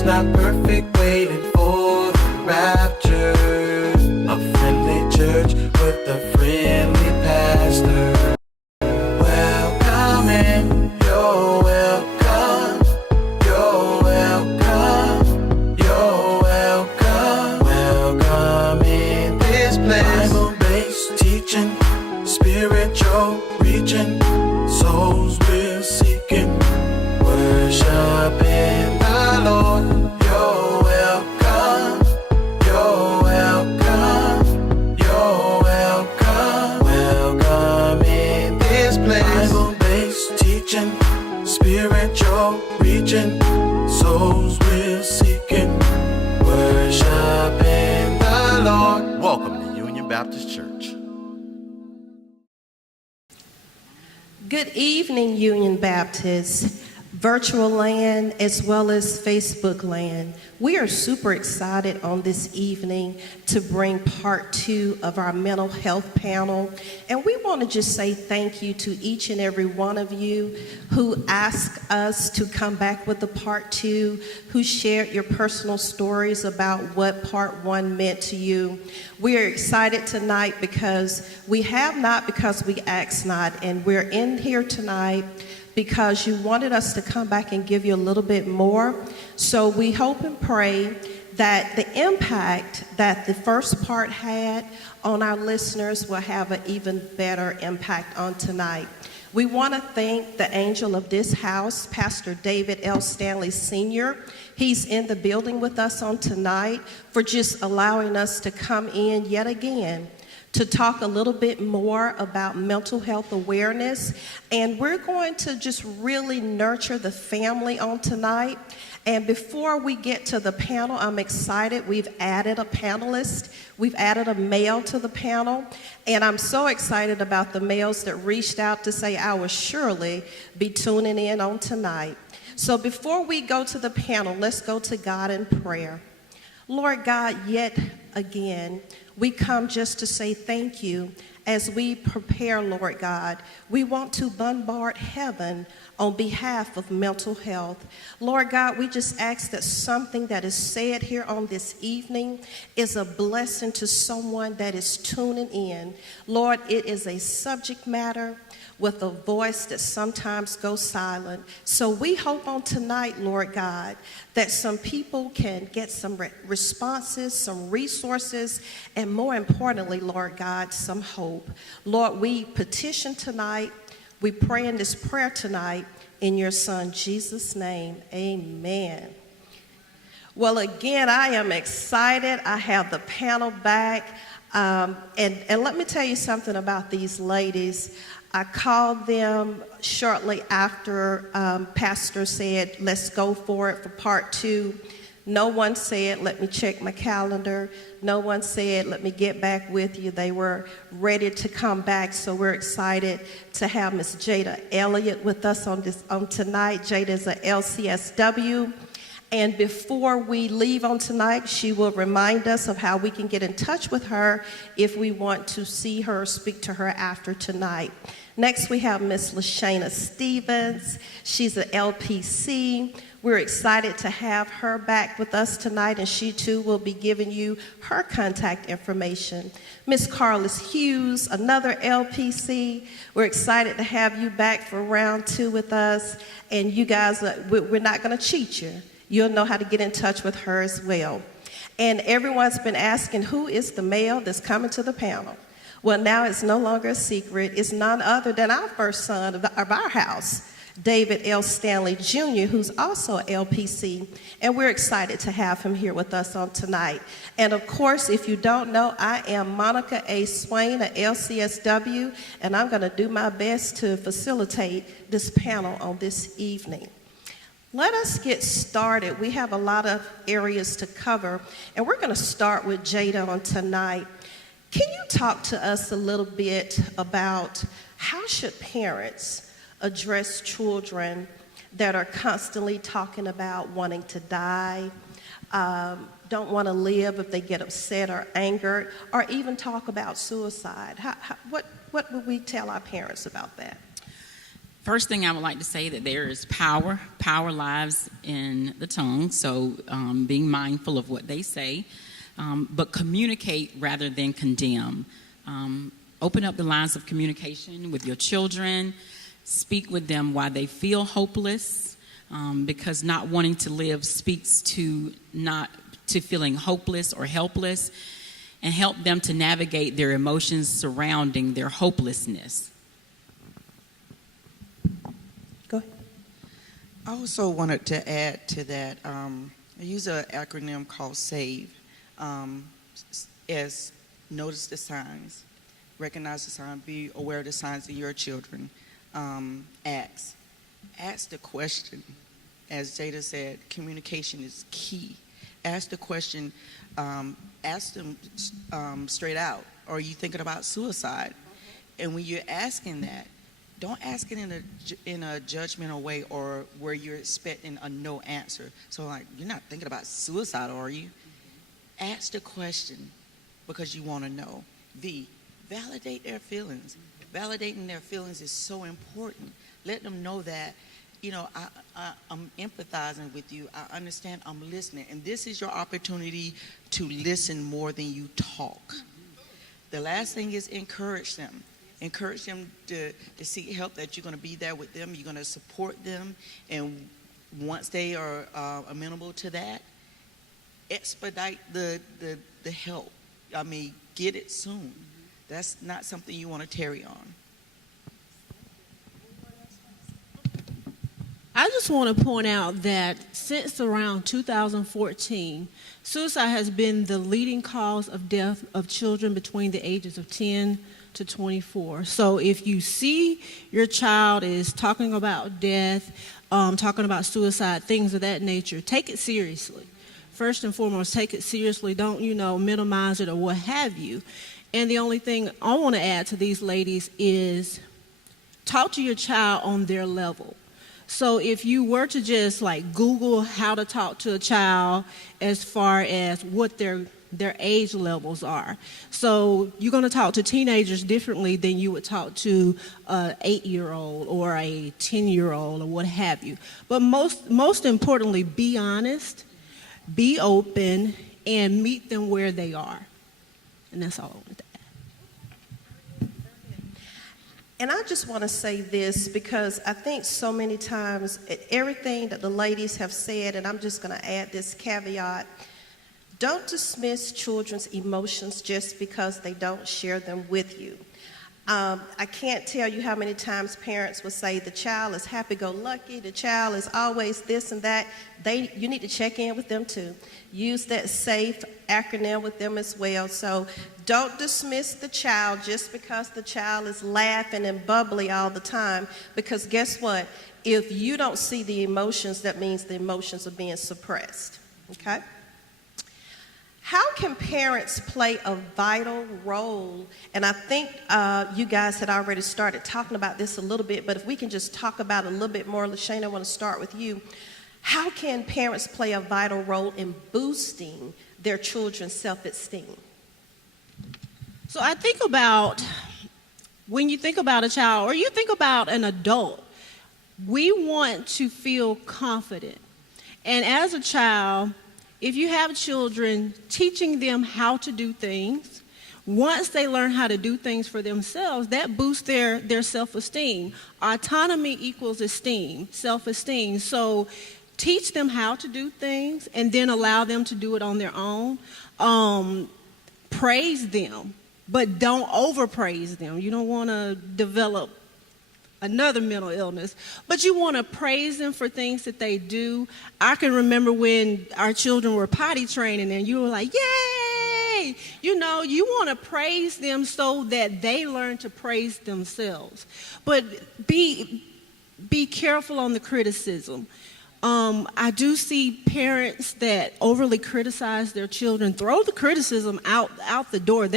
just not perfect, waiting for the rapture. A friendly church with a friendly pastor. Welcome in, you're welcome. You're welcome, you're welcome. Welcome in this place. Bible-based teaching, spiritual reaching, souls we're seeking, worshiping the Lord. You're welcome, you're welcome, you're welcome. Welcome in this place. Bible-based teaching, spiritual reaching, souls we're seeking, worshiping the Lord. Welcome to Union Baptist Church. Good evening, Union Baptist, virtual land as well as Facebook land. We are super excited on this evening to bring part 2 of our mental health panel. And we want to just say thank you to each and every one of you who asked us to come back with the part 2, who shared your personal stories about what part 1 meant to you. We are excited tonight because we have not because we asked not, and we're in here tonight because you wanted us to come back and give you a little bit more. So we hope and pray that the impact that the first part had on our listeners will have an even better impact on tonight. We want to thank the angel of this house, Pastor David L. Stanley Sr. He's in the building with us on tonight for just allowing us to come in yet again to talk a little bit more about mental health awareness. And we're going to just really nurture the family on tonight. And before we get to the panel, I'm excited. We've added a panelist. We've added a male to the panel. And I'm so excited about the males that reached out to say, I will surely be tuning in on tonight. So before we go to the panel, let's go to God in prayer. Lord God, yet again, we come just to say thank you as we prepare, Lord God. We want to bombard heaven on behalf of mental health. Lord God, we just ask that something that is said here on this evening is a blessing to someone that is tuning in. Lord, it is a subject matter with a voice that sometimes goes silent. So we hope on tonight, Lord God, that some people can get some responses, some resources, and more importantly, Lord God, some hope. Lord, we petition tonight, we pray in this prayer tonight, in your Son, Jesus' name, amen. Well, again, I am excited. I have the panel back. And let me tell you something about these ladies. I called them shortly after Pastor said, let's go for it for part 2. No one said, let me check my calendar. No one said, let me get back with you. They were ready to come back, so we're excited to have Miss Jada Elliott with us on tonight. Jada is a LCSW. And before we leave on tonight, she will remind us of how we can get in touch with her if we want to see her or speak to her after tonight. Next, we have Miss Lashayna Stevens. She's an LPC. We're excited to have her back with us tonight, and she too will be giving you her contact information. Miss Carlos Hughes, another LPC. We're excited to have you back for round 2 with us, and you guys, we're not going to cheat you. You'll know how to get in touch with her as well. And everyone's been asking, who is the male that's coming to the panel? Well, now it's no longer a secret. It's none other than our first son of our house, David L. Stanley Jr., who's also an LPC, and we're excited to have him here with us on tonight. And of course, if you don't know, I am Monica A. Swain, an LCSW, and I'm going to do my best to facilitate this panel on this evening. Let us get started. We have a lot of areas to cover, and we're going to start with Jada on tonight. Can you talk to us a little bit about how should parents address children that are constantly talking about wanting to die, don't want to live if they get upset or angered, or even talk about suicide? What would we tell our parents about that? First thing I would like to say that there is power. Power lies in the tongue, so being mindful of what they say, but communicate rather than condemn. Open up the lines of communication with your children. Speak with them why they feel hopeless, because not wanting to live speaks to feeling hopeless or helpless, and help them to navigate their emotions surrounding their hopelessness. Go ahead. I also wanted to add to that, I use an acronym called SAVE, as notice the signs, recognize the sign, be aware of the signs in your children, ask the question. As Jada said, communication is key. Ask the question, ask them straight out, are you thinking about suicide? And when you're asking that, don't ask it in a judgmental way or where you're expecting a no answer. So like, you're not thinking about suicide, are you? Ask the question because you want to know. Validate their feelings. Validating their feelings is so important. Let them know that, you know, I'm empathizing with you. I understand, I'm listening. And this is your opportunity to listen more than you talk. The last thing is encourage them. Encourage them to seek help, that you're going to be there with them. You're going to support them. And once they are amenable to that, expedite the help. I mean, get it soon. That's not something you want to tarry on. I just want to point out that since around 2014, suicide has been the leading cause of death of children between the ages of 10 to 24. So if you see your child is talking about death, talking about suicide, things of that nature, take it seriously. First and foremost, take it seriously. Don't, minimize it or what have you. And the only thing I want to add to these ladies is talk to your child on their level. So if you were to just like Google how to talk to a child as far as what their age levels are. So you're going to talk to teenagers differently than you would talk to an 8-year-old or a 10-year-old or what have you. But most importantly, be honest, be open, and meet them where they are. And that's all I wanted to add. And I just want to say this because I think so many times everything that the ladies have said, and I'm just going to add this caveat, don't dismiss children's emotions just because they don't share them with you. I can't tell you how many times parents will say the child is happy-go-lucky, the child is always this and that. You need to check in with them too. Use that SAFE acronym with them as well. So don't dismiss the child just because the child is laughing and bubbly all the time, because guess what? If you don't see the emotions, that means the emotions are being suppressed, okay? How can parents play a vital role? And I think you guys had already started talking about this a little bit, but if we can just talk about it a little bit more, Lashayna, I want to start with you. How can parents play a vital role in boosting their children's self-esteem? So I think about when you think about a child or you think about an adult, we want to feel confident. And as a child, if you have children, teaching them how to do things, once they learn how to do things for themselves, that boosts their self-esteem. Autonomy equals esteem, self-esteem. So teach them how to do things and then allow them to do it on their own. Praise them, but don't overpraise them. You don't want to develop another mental illness, but you want to praise them for things that they do. I can remember when our children were potty training and you were like, yay! You want to praise them so that they learn to praise themselves. But be careful on the criticism. I do see parents that overly criticize their children, throw the criticism out the door.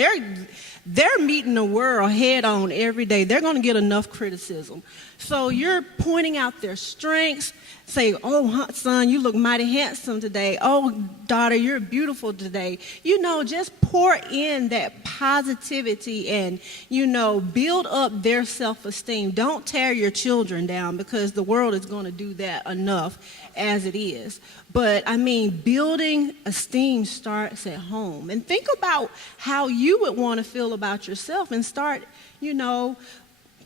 they're meeting the world head on every day. They're going to get enough criticism. So you're pointing out their strengths. Say, oh, son, you look mighty handsome today. Oh, daughter, you're beautiful today. You know, just pour in that positivity and, you know, build up their self-esteem. Don't tear your children down, because the world is going to do that enough as it is. But, I mean, building esteem starts at home. And think about how you would want to feel about yourself and start, you know,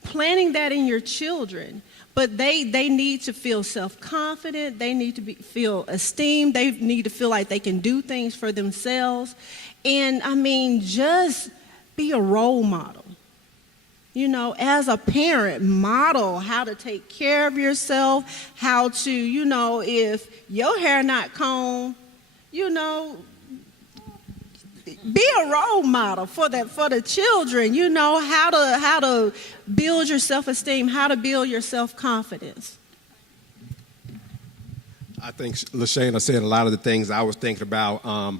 planting that in your children. But they need to feel self-confident. They need to feel esteemed. They need to feel like they can do things for themselves. And, I mean, just be a role model. You know, as a parent, model how to take care of yourself, how to, you know, if your hair not combed, you know, be a role model for the children. You know how to build your self-esteem, how to build your self-confidence. I think Lashayna said a lot of the things I was thinking about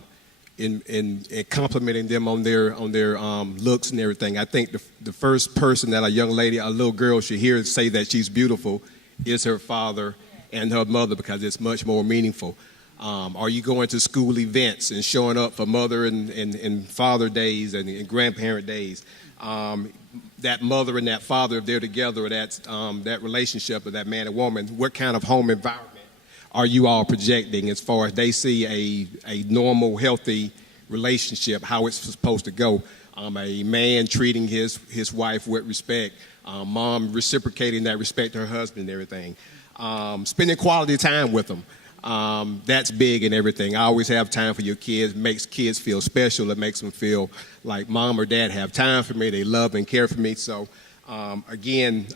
in complimenting them on their looks and everything. I think the first person that a young lady, a little girl, should hear say that she's beautiful is her father and her mother, because it's much more meaningful. Are you going to school events and showing up for Mother and Father days and grandparent days? That mother and that father, if they're together, or that relationship of that man and woman, what kind of home environment are you all projecting as far as they see a normal, healthy relationship, how it's supposed to go? A man treating his wife with respect, mom reciprocating that respect to her husband and everything, spending quality time with them. That's big in everything. I always have time for your kids. It makes kids feel special. It makes them feel like mom or dad have time for me. They love and care for me. So, again,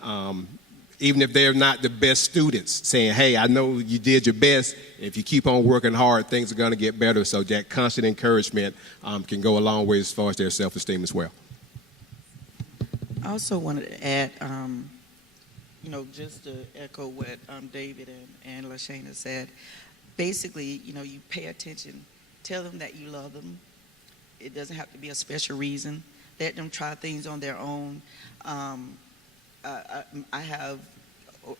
even if they're not the best students, saying, hey, I know you did your best. If you keep on working hard, things are going to get better. So that constant encouragement can go a long way as far as their self-esteem as well. I also wanted to add, you know, just to echo what David and Lashayna said. Basically, you know, you pay attention. Tell them that you love them. It doesn't have to be a special reason. Let them try things on their own. I have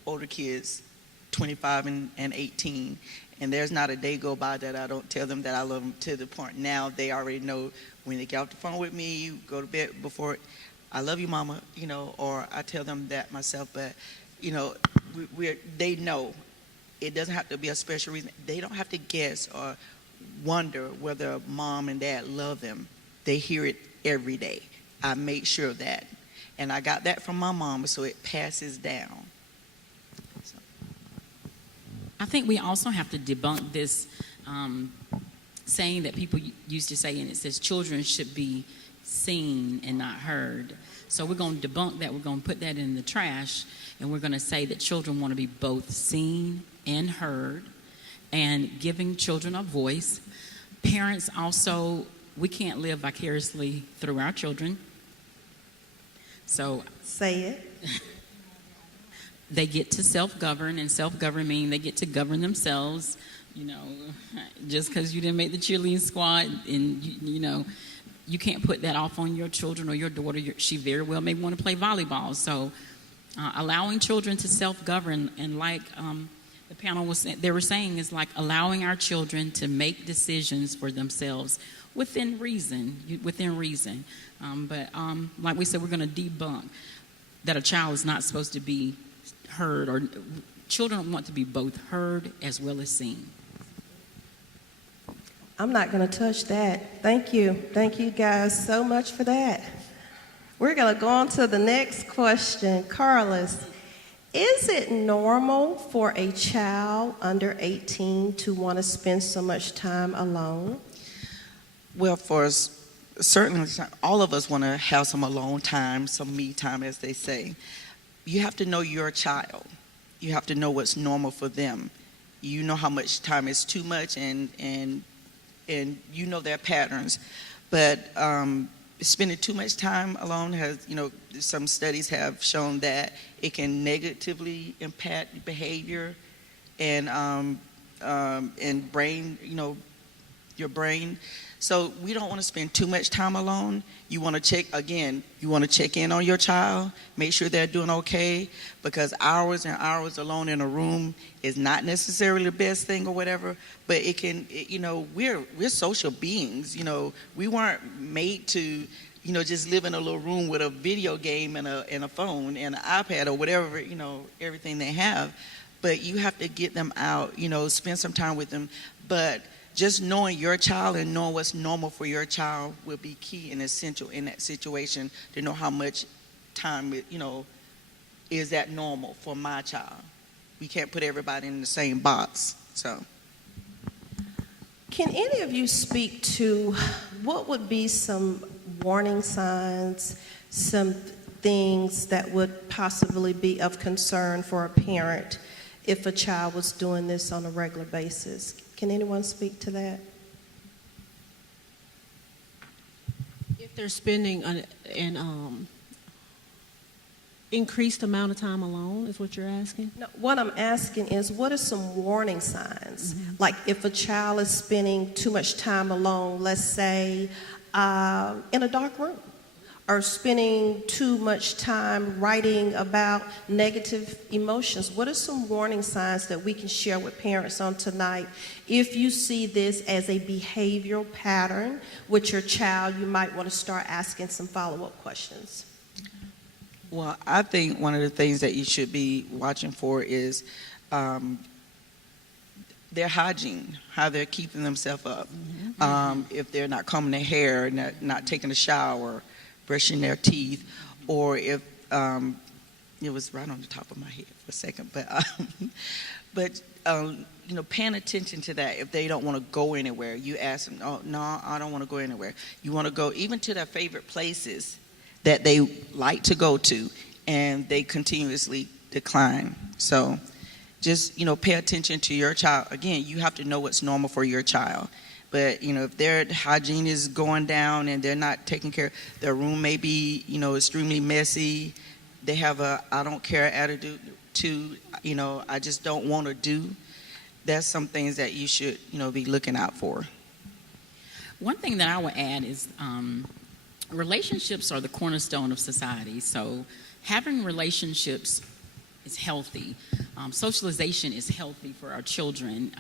older kids, 25 and 18, and there's not a day go by that I don't tell them that I love them, to the point now they already know when they get off the phone with me, go to bed before, I love you, mama, you know, or I tell them that myself. But, you know, they know. It doesn't have to be a special reason. They don't have to guess or wonder whether mom and dad love them. They hear it every day. I make sure of that. And I got that from my mom, so it passes down. So. I think we also have to debunk this saying that people used to say, and it says children should be seen and not heard. So we're going to debunk that. We're going to put that in the trash, and we're going to say that children want to be both seen and heard, and giving children a voice. Parents also, we can't live vicariously through our children. So Say it. they get to self-govern, and self-govern means they get to govern themselves. You know, just because you didn't make the cheerleading squad, and you know, you can't put that off on your children or your daughter. She very well may want to play volleyball. So allowing children to self-govern, and like the panel they were saying, is like allowing our children to make decisions for themselves within reason. But like we said, we're going to debunk that a child is not supposed to be heard, or children want to be both heard as well as seen. I'm not going to touch that. Thank you. Thank you guys so much for that. We're going to go on to the next question. Carlos, is it normal for a child under 18 to want to spend so much time alone? Well, for us, certainly all of us want to have some alone time, some me time, as they say. You have to know your child. You have to know what's normal for them. You know how much time is too much, and you know their patterns. But spending too much time alone has, you know, some studies have shown that it can negatively impact behavior and brain, you know, your brain. So we don't want to spend too much time alone. You want to check in on your child, make sure they're doing okay, because hours and hours alone in a room is not necessarily the best thing or whatever, but it can, we're social beings. We weren't made to, just live in a little room with a video game and a phone and an iPad or whatever, everything they have. But you have to get them out, spend some time with them. But just knowing your child and knowing what's normal for your child will be key and essential in that situation, to know how much time, is that normal for my child. We can't put everybody in the same box. So, can any of you speak to what would be some warning signs, some things that would possibly be of concern for a parent if a child was doing this on a regular basis? Can anyone speak to that? If they're spending an increased amount of time alone, is what you're asking? No, what I'm asking is, what are some warning signs? Like if a child is spending too much time alone, let's say in a dark room, or spending too much time writing about negative emotions. What are some warning signs that we can share with parents on tonight? If you see this as a behavioral pattern with your child, you might want to start asking some follow-up questions. Well, I think one of the things that you should be watching for is their hygiene, how they're keeping themselves up. If they're not combing their hair, not taking a shower, brushing their teeth, or if it was right on the top of my head for a second, but paying attention to that. If they don't want to go anywhere, you ask them, "Oh no, I don't want to go anywhere." You want to go even to their favorite places that they like to go to, and they continuously decline. So just pay attention to your child. Again, you have to know what's normal for your child. But, if their hygiene is going down and they're not taking care, their room may be, extremely messy. They have a I don't care attitude to, I just don't want to do. That's some things that you should, be looking out for. One thing that I would add is relationships are the cornerstone of society. So having relationships is healthy. Socialization is healthy for our children.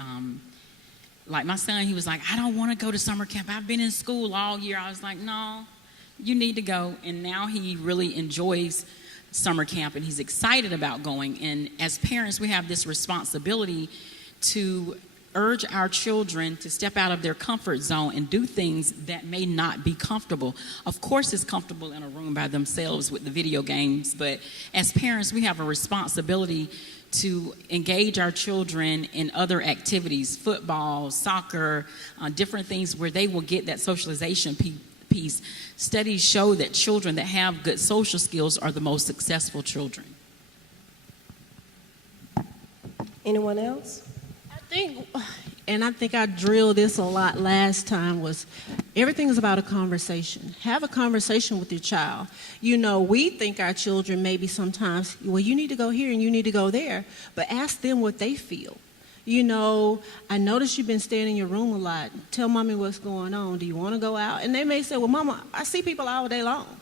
Like my son, he was like, I don't want to go to summer camp. I've been in school all year. I was like, no, you need to go. And now he really enjoys summer camp and he's excited about going. And as parents, we have this responsibility to urge our children to step out of their comfort zone and do things that may not be comfortable. Of course, it's comfortable in a room by themselves with the video games, but as parents, we have a responsibility to engage our children in other activities, football, soccer, different things where they will get that socialization piece. Studies show that children that have good social skills are the most successful children. Anyone else? I think I drilled this a lot last time, was everything is about a conversation. Have a conversation with your child. We think our children maybe sometimes, well, you need to go here and you need to go there, but ask them what they feel. I noticed you've been staying in your room a lot. Tell mommy what's going on. Do you want to go out? And they may say, well, mama, I see people all day long.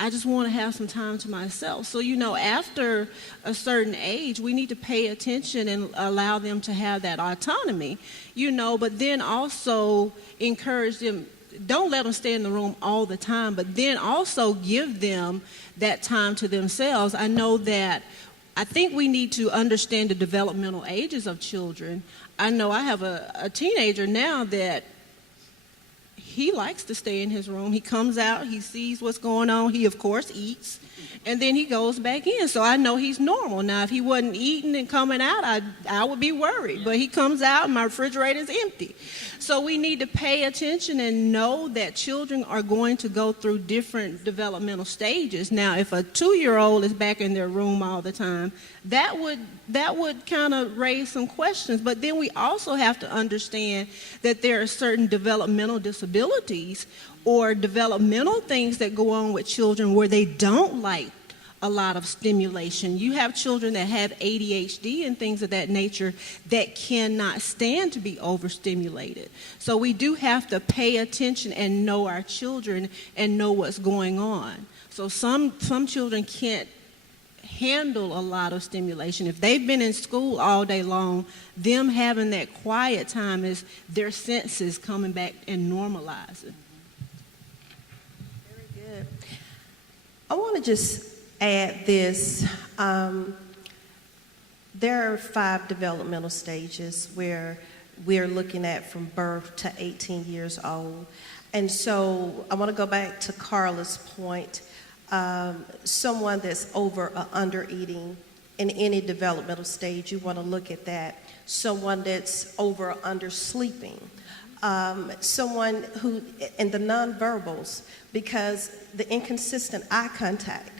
I just want to have some time to myself. So, after a certain age, we need to pay attention and allow them to have that autonomy, but then also encourage them. Don't let them stay in the room all the time, but then also give them that time to themselves. I think we need to understand the developmental ages of children. I know I have a teenager now that he likes to stay in his room. He comes out, he sees what's going on. He, of course, eats, and then he goes back in. So I know he's normal. Now, if he wasn't eating and coming out, I would be worried. But he comes out, and my refrigerator is empty. So we need to pay attention and know that children are going to go through different developmental stages. Now, if a 2-year-old is back in their room all the time, that would kind of raise some questions. But then we also have to understand that there are certain developmental disabilities or developmental things that go on with children where they don't like a lot of stimulation. You have children that have ADHD and things of that nature that cannot stand to be overstimulated. So we do have to pay attention and know our children and know what's going on. So some children can't handle a lot of stimulation. If they've been in school all day long, them having that quiet time is their senses coming back and normalizing. Very good. I want to just add this. There are 5 developmental stages where we're looking at from birth to 18 years old. And so I want to go back to Carla's point. Someone that's over or under eating in any developmental stage, you want to look at that. Someone that's over or under sleeping. Someone who, in the nonverbals, because the inconsistent eye contact.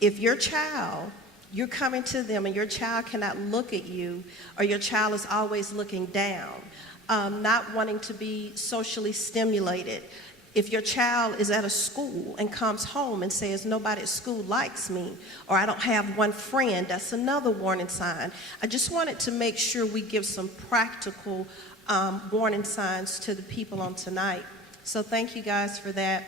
If your child, you're coming to them and your child cannot look at you, or your child is always looking down, not wanting to be socially stimulated. If your child is at a school and comes home and says, nobody at school likes me, or I don't have one friend, that's another warning sign. I just wanted to make sure we give some practical warning signs to the people on tonight. So thank you guys for that.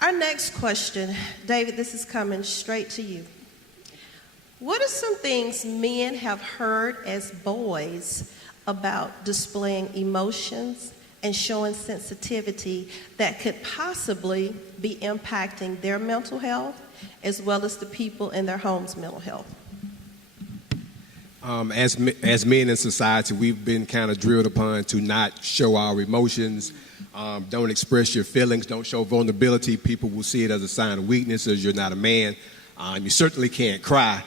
Our next question, David, this is coming straight to you. What are some things men have heard as boys about displaying emotions and showing sensitivity that could possibly be impacting their mental health as well as the people in their home's mental health? As men in society, we've been kind of drilled upon to not show our emotions, don't express your feelings, don't show vulnerability. People will see it as a sign of weakness, as you're not a man. You certainly can't cry.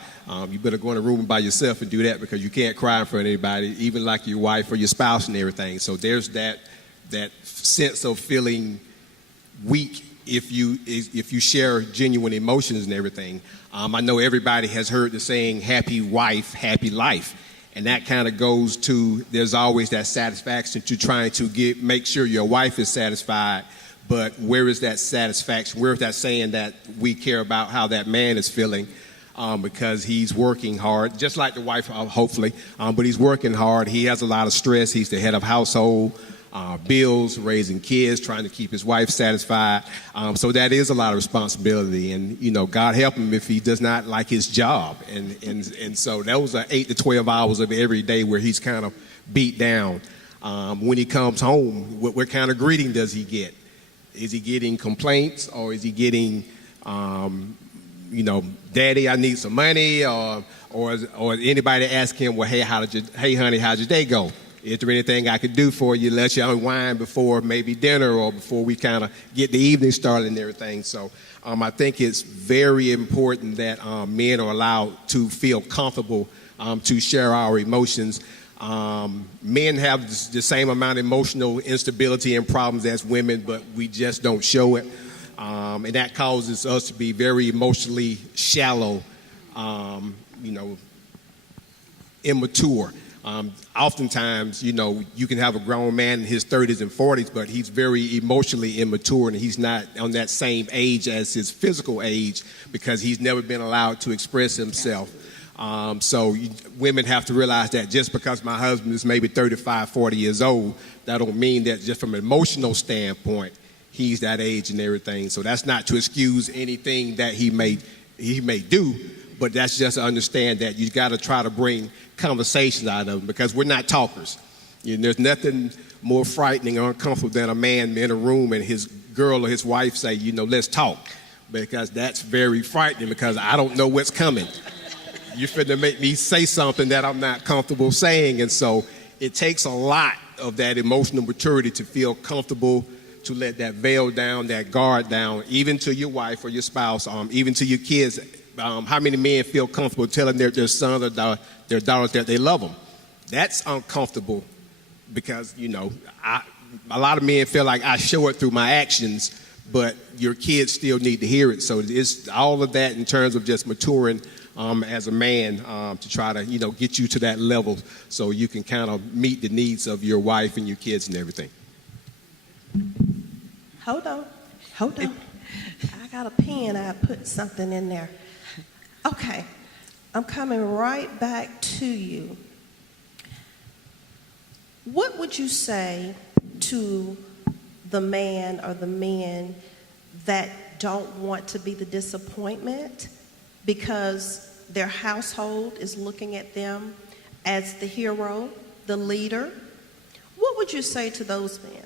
You better go in a room by yourself and do that, because you can't cry in front of anybody, even like your wife or your spouse and everything. So there's that sense of feeling weak if you share genuine emotions and everything. I know everybody has heard the saying, happy wife, happy life. And that kind of goes to, there's always that satisfaction to trying to make sure your wife is satisfied. But where is that satisfaction? Where is that saying that we care about how that man is feeling? Because he's working hard, just like the wife, hopefully. But he's working hard. He has a lot of stress. He's the head of household. Bills, raising kids, trying to keep his wife satisfied. So that is a lot of responsibility. And, God help him if he does not like his job. And so those are 8 to 12 hours of every day where he's kind of beat down. When he comes home, what kind of greeting does he get? Is he getting complaints, or is he getting, Daddy, I need some money, or anybody ask him, well, hey, honey, how'd your day go? Is there anything I could do for you? Let you unwind before maybe dinner, or before we kind of get the evening started and everything. So I think it's very important that men are allowed to feel comfortable to share our emotions. Men have the same amount of emotional instability and problems as women, but we just don't show it. And that causes us to be very emotionally shallow, immature. Oftentimes, you can have a grown man in his 30s and 40s, but he's very emotionally immature, and he's not on that same age as his physical age, because he's never been allowed to express himself. So women have to realize that just because my husband is maybe 35, 40 years old, that don't mean that just from an emotional standpoint, he's that age and everything. So that's not to excuse anything that he may do, but that's just to understand that you got to try to bring conversations out of them, because we're not talkers. There's nothing more frightening or uncomfortable than a man in a room and his girl or his wife say, let's talk, because that's very frightening, because I don't know what's coming. You're finna make me say something that I'm not comfortable saying. And so it takes a lot of that emotional maturity to feel comfortable, to let that veil down, that guard down, even to your wife or your spouse, even to your kids. How many men feel comfortable telling their sons or their daughters that they love them? That's uncomfortable, because, a lot of men feel like I show it through my actions, but your kids still need to hear it. So it's all of that in terms of just maturing as a man to try to, get you to that level so you can kind of meet the needs of your wife and your kids and everything. Hold on. I got a pen. I put something in there. Okay, I'm coming right back to you. What would you say to the man or the men that don't want to be the disappointment because their household is looking at them as the hero, the leader? What would you say to those men?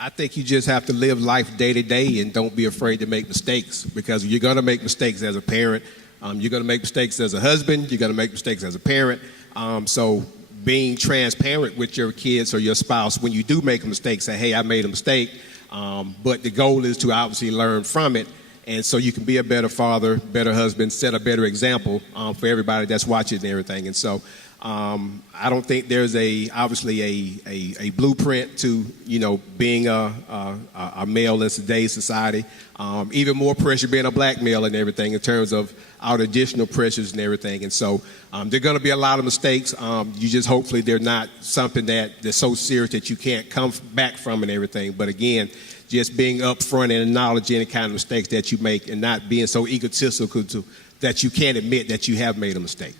I think you just have to live life day to day and don't be afraid to make mistakes, because you're going to make mistakes as a parent. You're going to make mistakes as a husband. You're going to make mistakes as a parent. So being transparent with your kids or your spouse when you do make a mistake, say, hey, I made a mistake. But the goal is to obviously learn from it. And so you can be a better father, better husband, set a better example for everybody that's watching and everything. And so I don't think there's obviously a blueprint to, being a male in today's society. Even more pressure being a black male and everything in terms of our additional pressures and everything. And so there are going to be a lot of mistakes. You just hopefully they're not something that's so serious that you can't come back from and everything. But again, just being upfront and acknowledging any kind of mistakes that you make and not being so egotistical that you can't admit that you have made a mistake.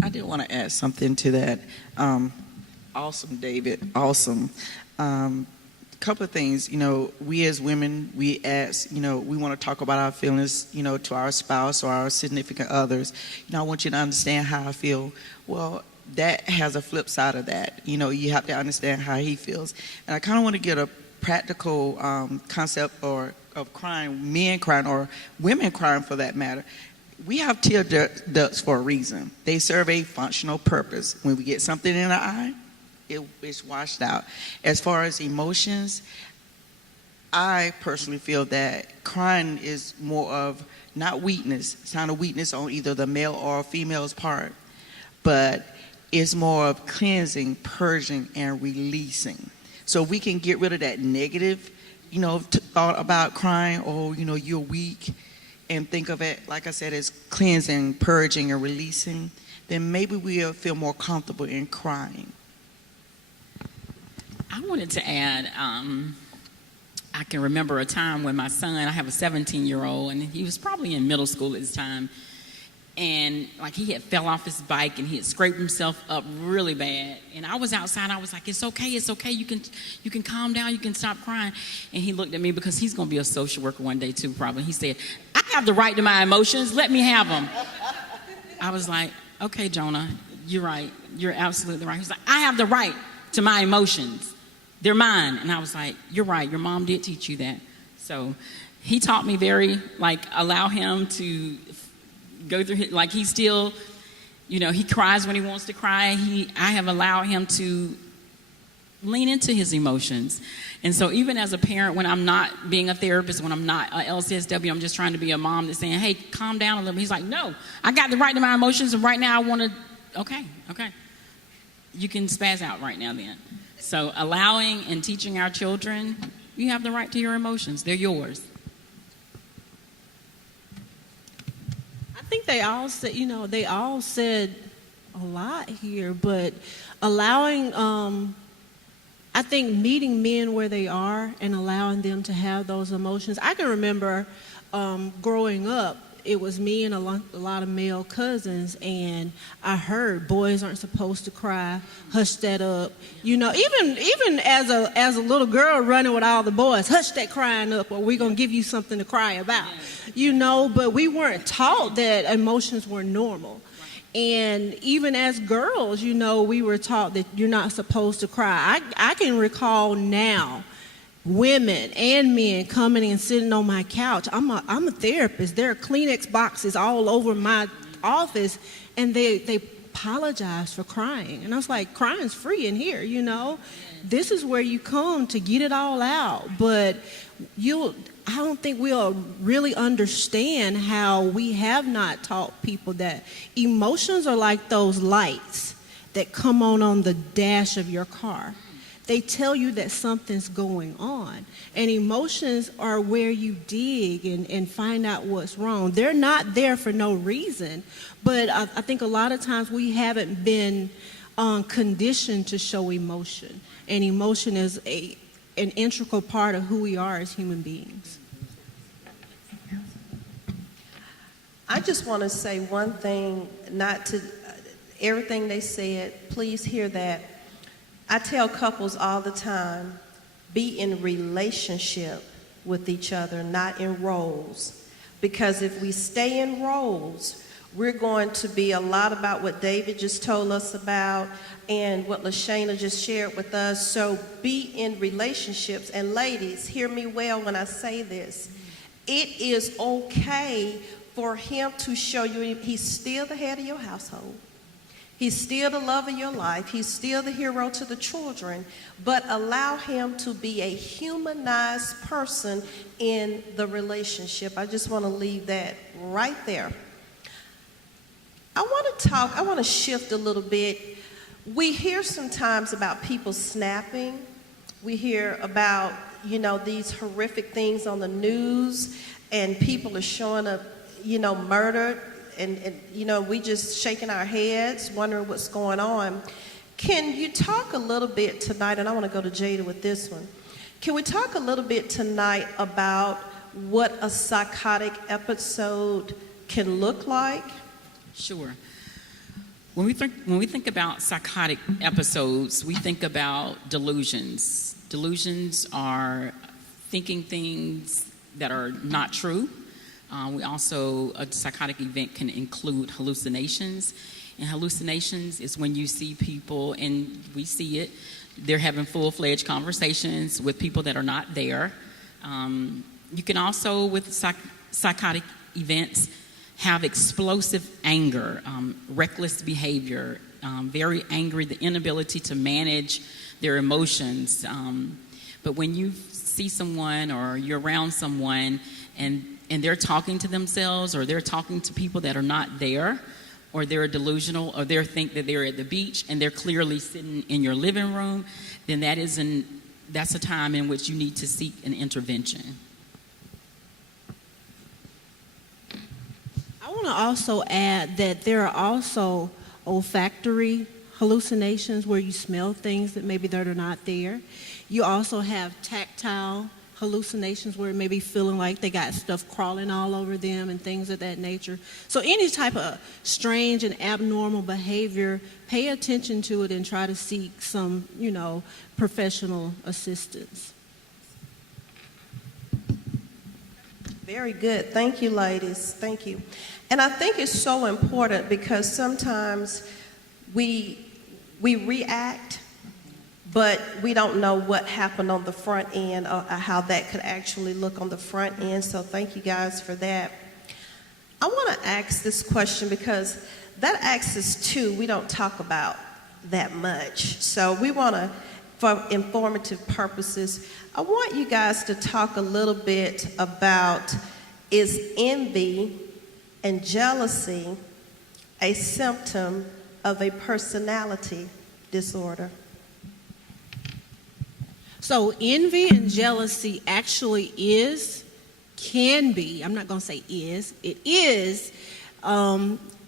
I did want to add something to that. Awesome, David. Awesome. Couple of things. We as women, we want to talk about our feelings, to our spouse or our significant others. I want you to understand how I feel. Well, that has a flip side of that. You have to understand how he feels. And I kind of want to get a practical concept of crying, men crying or women crying for that matter. We have tear ducts for a reason. They serve a functional purpose. When we get something in our eye, it's washed out. As far as emotions, I personally feel that crying is more of not weakness, sign of weakness on either the male or female's part, but it's more of cleansing, purging, and releasing. So we can get rid of that negative, thought about crying, you're weak, and think of it, like I said, as cleansing, purging, and releasing, then maybe we'll feel more comfortable in crying. I wanted to add, I can remember a time when my son, I have a 17-year-old, and he was probably in middle school at this time, and he had fell off his bike and he had scraped himself up really bad. And I was outside, I was like, it's okay, you can calm down, you can stop crying. And he looked at me, because he's going to be a social worker one day too, probably. He said, I have the right to my emotions, let me have them. I was like, okay, Jonah, you're right, you're absolutely right. He's like, I have the right to my emotions, they're mine. And I was like, you're right, your mom did teach you that. So he taught me allow him to go through his, he still, he cries when he wants to cry. I have allowed him to lean into his emotions. And so even as a parent, when I'm not being a therapist, when I'm not a LCSW, I'm just trying to be a mom that's saying, hey, calm down a little bit. He's like, no, I got the right to my emotions, and right now I want to, okay. You can spaz out right now then. So allowing and teaching our children, you have the right to your emotions. They're yours. I think they all said a lot here, but allowing, I think meeting men where they are and allowing them to have those emotions. I can remember growing up, it was me and a lot of male cousins, and I heard boys aren't supposed to cry, hush that up. Even as a little girl running with all the boys, hush that crying up, or we're going to give you something to cry about. But we weren't taught that emotions were normal. And even as girls, we were taught that you're not supposed to cry. I can recall now women and men coming and sitting on my couch. I'm a therapist. There are Kleenex boxes all over my office, and they apologize for crying. And I was like, crying's free in here, This is where you come to get it all out. But I don't think we'll really understand how we have not taught people that emotions are like those lights that come on the dash of your car. They tell you that something's going on. And emotions are where you dig and find out what's wrong. They're not there for no reason. But I think a lot of times we haven't been conditioned to show emotion. And emotion is an integral part of who we are as human beings. I just want to say one thing, not to everything they said, please hear that. I tell couples all the time, be in relationship with each other, not in roles. Because if we stay in roles, we're going to be a lot about what David just told us about and what Lashayna just shared with us. So be in relationships. And ladies, hear me well when I say this. It is okay for him to show you he's still the head of your household. He's still the love of your life. He's still the hero to the children. But allow him to be a humanized person in the relationship. I just want to leave that right there. I want to shift a little bit. We hear sometimes about people snapping. We hear about, these horrific things on the news, and people are showing up, murdered, and we just shaking our heads, wondering what's going on. Can you talk a little bit tonight, and I want to go to Jada with this one. Can we talk a little bit tonight about what a psychotic episode can look like? Sure. When we think about psychotic episodes, we think about delusions. Delusions are thinking things that are not true. A psychotic event can include hallucinations. And hallucinations is when you see people, and we see it, they're having full-fledged conversations with people that are not there. You can also, with psychotic events, have explosive anger, reckless behavior, very angry, the inability to manage their emotions. But when you see someone or you're around someone and they're talking to themselves, or they're talking to people that are not there, or they're delusional, or they think that they're at the beach and they're clearly sitting in your living room, then that's a time in which you need to seek an intervention. I want to also add that there are also olfactory hallucinations where you smell things that maybe that are not there. You also have tactile hallucinations where maybe feeling like they got stuff crawling all over them and things of that nature. So any type of strange and abnormal behavior, pay attention to it and try to seek some, professional assistance. Very good. Thank you, ladies. Thank you. And I think it's so important because sometimes we react, but we don't know what happened on the front end or how that could actually look on the front end. So thank you guys for that. I want to ask this question because that Axis 2 we don't talk about that much. So we want to, for informative purposes, I want you guys to talk a little bit about, is envy and jealousy a symptom of a personality disorder? So envy and jealousy actually can be, I'm not going to say is, it is,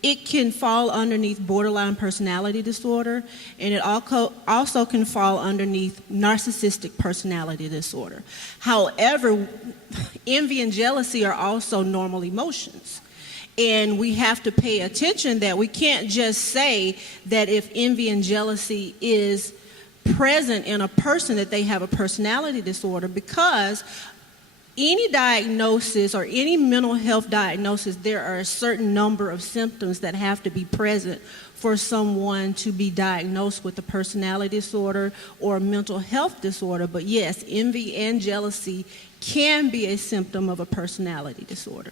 it can fall underneath borderline personality disorder, and it also can fall underneath narcissistic personality disorder. However, envy and jealousy are also normal emotions. And we have to pay attention that we can't just say that if envy and jealousy is present in a person that they have a personality disorder, because any diagnosis or any mental health diagnosis, there are a certain number of symptoms that have to be present for someone to be diagnosed with a personality disorder or a mental health disorder. But yes, envy and jealousy can be a symptom of a personality disorder.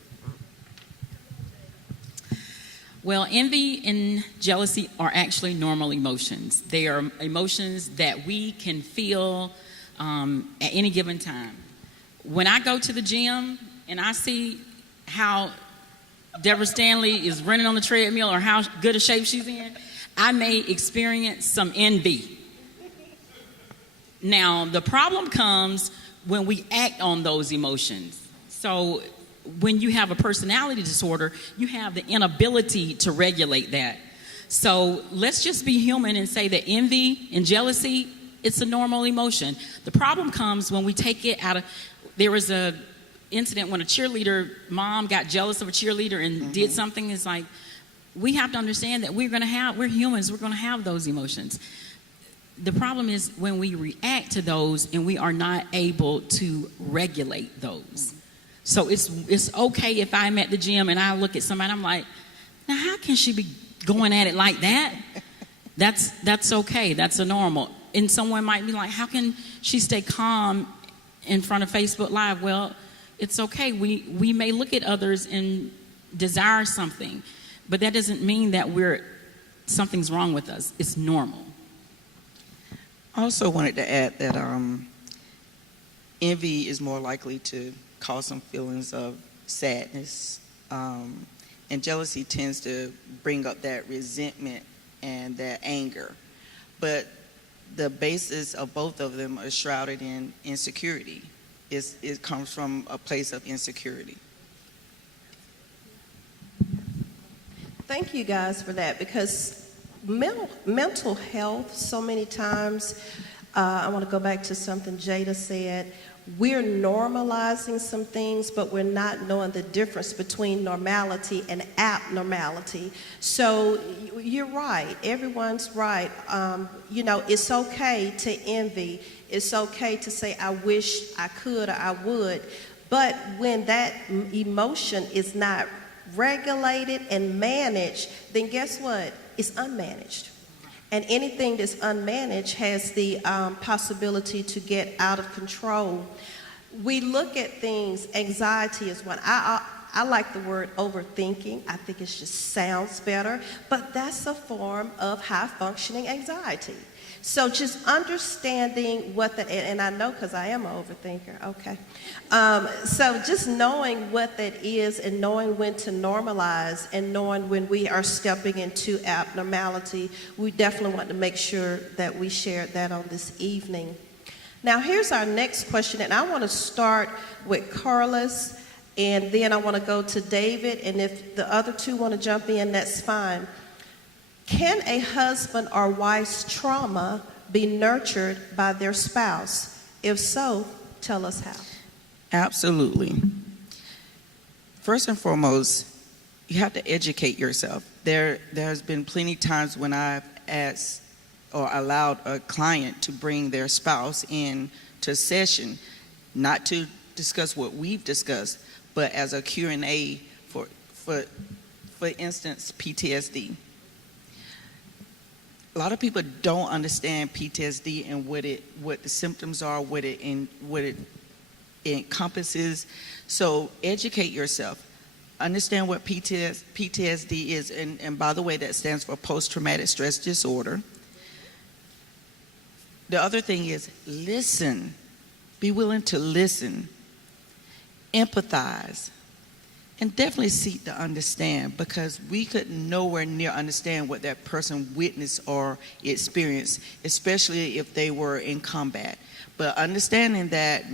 Well, envy and jealousy are actually normal emotions. They are emotions that we can feel at any given time. When I go to the gym and I see how Deborah Stanley is running on the treadmill or how good a shape she's in, I may experience some envy. Now, the problem comes when we act on those emotions. So when you have a personality disorder, you have the inability to regulate that. So let's just be human and say that envy and jealousy, it's a normal emotion. The problem comes when we take it out of, there was a incident when a cheerleader mom got jealous of a cheerleader and did something. It's like, we have to understand that we're humans, we're going to have those emotions. The problem is when we react to those and we are not able to regulate those. So it's okay if I'm at the gym and I look at somebody, I'm like, now how can she be going at it like that? That's okay. That's a normal. And someone might be like, how can she stay calm in front of Facebook Live? Well, it's okay. We may look at others and desire something, but that doesn't mean that something's wrong with us. It's normal. I also wanted to add that envy is more likely to cause some feelings of sadness, and jealousy tends to bring up that resentment and that anger. But the basis of both of them are shrouded in insecurity. It comes from a place of insecurity. Thank you guys for that, because mental health, so many times, I want to go back to something Jada said. We're normalizing some things, but we're not knowing the difference between normality and abnormality. So you're right. Everyone's right. It's okay to envy. It's okay to say, I wish I could or I would. But when that emotion is not regulated and managed, then guess what? It's unmanaged. And anything that's unmanaged has the possibility to get out of control. We look at things, anxiety is one. I like the word overthinking. I think it just sounds better, but that's a form of high-functioning anxiety. So just understanding what that, and I know because I am an overthinker, okay. So just knowing what that is and knowing when to normalize and knowing when we are stepping into abnormality, we definitely want to make sure that we share that on this evening. Now here's our next question, and I want to start with Carlos, and then I want to go to David, and if the other two want to jump in, that's fine. Can a husband or wife's trauma be nurtured by their spouse? If so, tell us how. Absolutely. First and foremost, you have to educate yourself. There's been plenty of times when I've asked or allowed a client to bring their spouse in to session, not to discuss what we've discussed, but as a Q&A for instance, PTSD. A lot of people don't understand PTSD and what the symptoms are, what it encompasses. So educate yourself. Understand what PTSD is, and by the way, that stands for post-traumatic stress disorder. The other thing is listen. Be willing to listen. Empathize. And definitely seek to understand, because we could nowhere near understand what that person witnessed or experienced, especially if they were in combat. But understanding that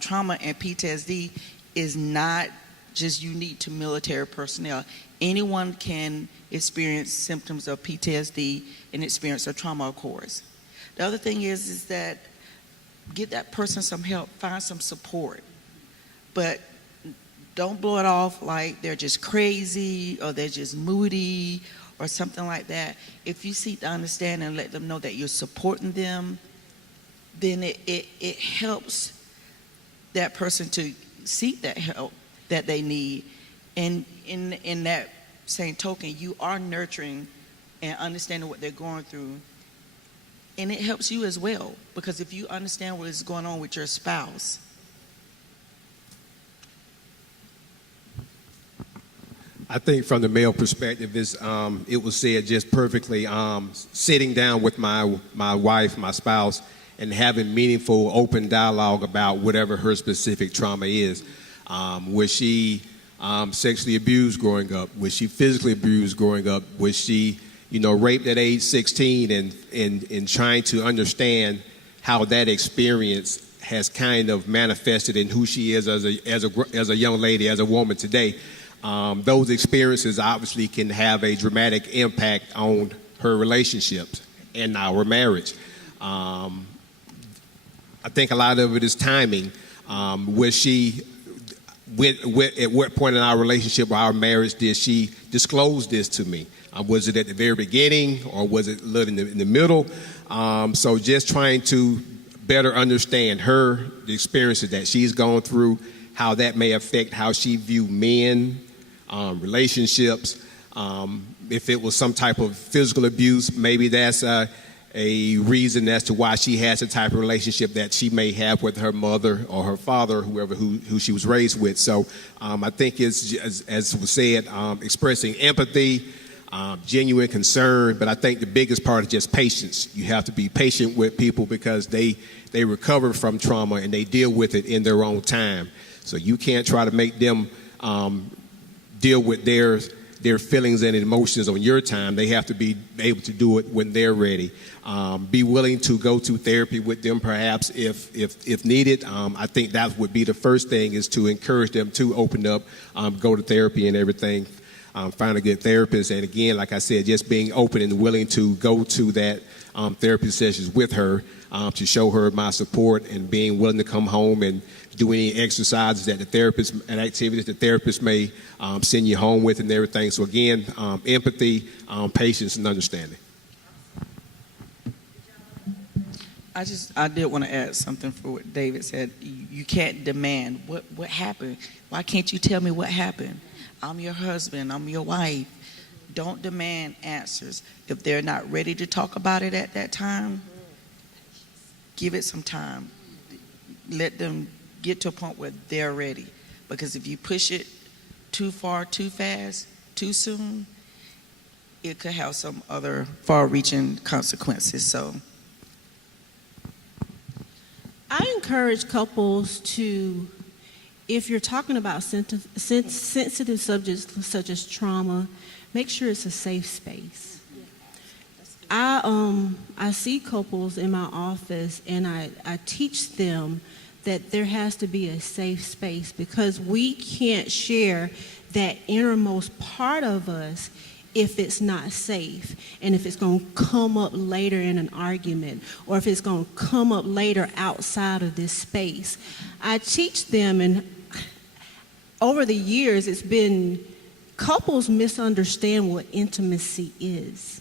trauma and PTSD is not just unique to military personnel. Anyone can experience symptoms of PTSD and experience a trauma, of course. The other thing is that get that person some help, find some support. But don't blow it off like they're just crazy or they're just moody or something like that. If you seek to understand and let them know that you're supporting them, then it helps that person to seek that help that they need. And in that same token, you are nurturing and understanding what they're going through. And it helps you as well, because if you understand what is going on with your spouse, I think from the male perspective, it was said just perfectly. Sitting down with my wife, my spouse, and having meaningful, open dialogue about whatever her specific trauma is. Was she sexually abused growing up? Was she physically abused growing up? Was she, raped at age 16? And trying to understand how that experience has kind of manifested in who she is as a young lady, as a woman today. Those experiences obviously can have a dramatic impact on her relationships and our marriage. I think a lot of it is timing. at what point in our relationship or our marriage did she disclose this to me? Was it at the very beginning, or was it a little in the middle? So just trying to better understand the experiences that she's gone through, how that may affect how she view men, relationships. If it was some type of physical abuse, maybe that's a reason as to why she has the type of relationship that she may have with her mother or her father, who she was raised with. So I think it's, as was said, expressing empathy, genuine concern, but I think the biggest part is just patience. You have to be patient with people because they recover from trauma and they deal with it in their own time. So you can't try to make them deal with their feelings and emotions on your time. They have to be able to do it when they're ready. Be willing to go to therapy with them, perhaps, if needed. I think that would be the first thing, is to encourage them to open up, go to therapy and everything, find a good therapist. And again, like I said, just being open and willing to go to that therapy sessions with her, to show her my support, and being willing to come home and do any exercises that the therapist and activities the therapist may send you home with and everything. So again, empathy, patience, and understanding. I did want to add something for what David said. You can't demand what happened. Why can't you tell me what happened? I'm your husband. I'm your wife. Don't demand answers. If they're not ready to talk about it at that time, give it some time. Let them get to a point where they're ready. Because if you push it too far, too fast, too soon, it could have some other far-reaching consequences. So I encourage couples to, if you're talking about sensitive subjects such as trauma, make sure it's a safe space. I see couples in my office, and I teach them that there has to be a safe space, because we can't share that innermost part of us if it's not safe, and if it's going to come up later in an argument, or if it's going to come up later outside of this space. I teach them, and over the years, it's been, couples misunderstand what intimacy is.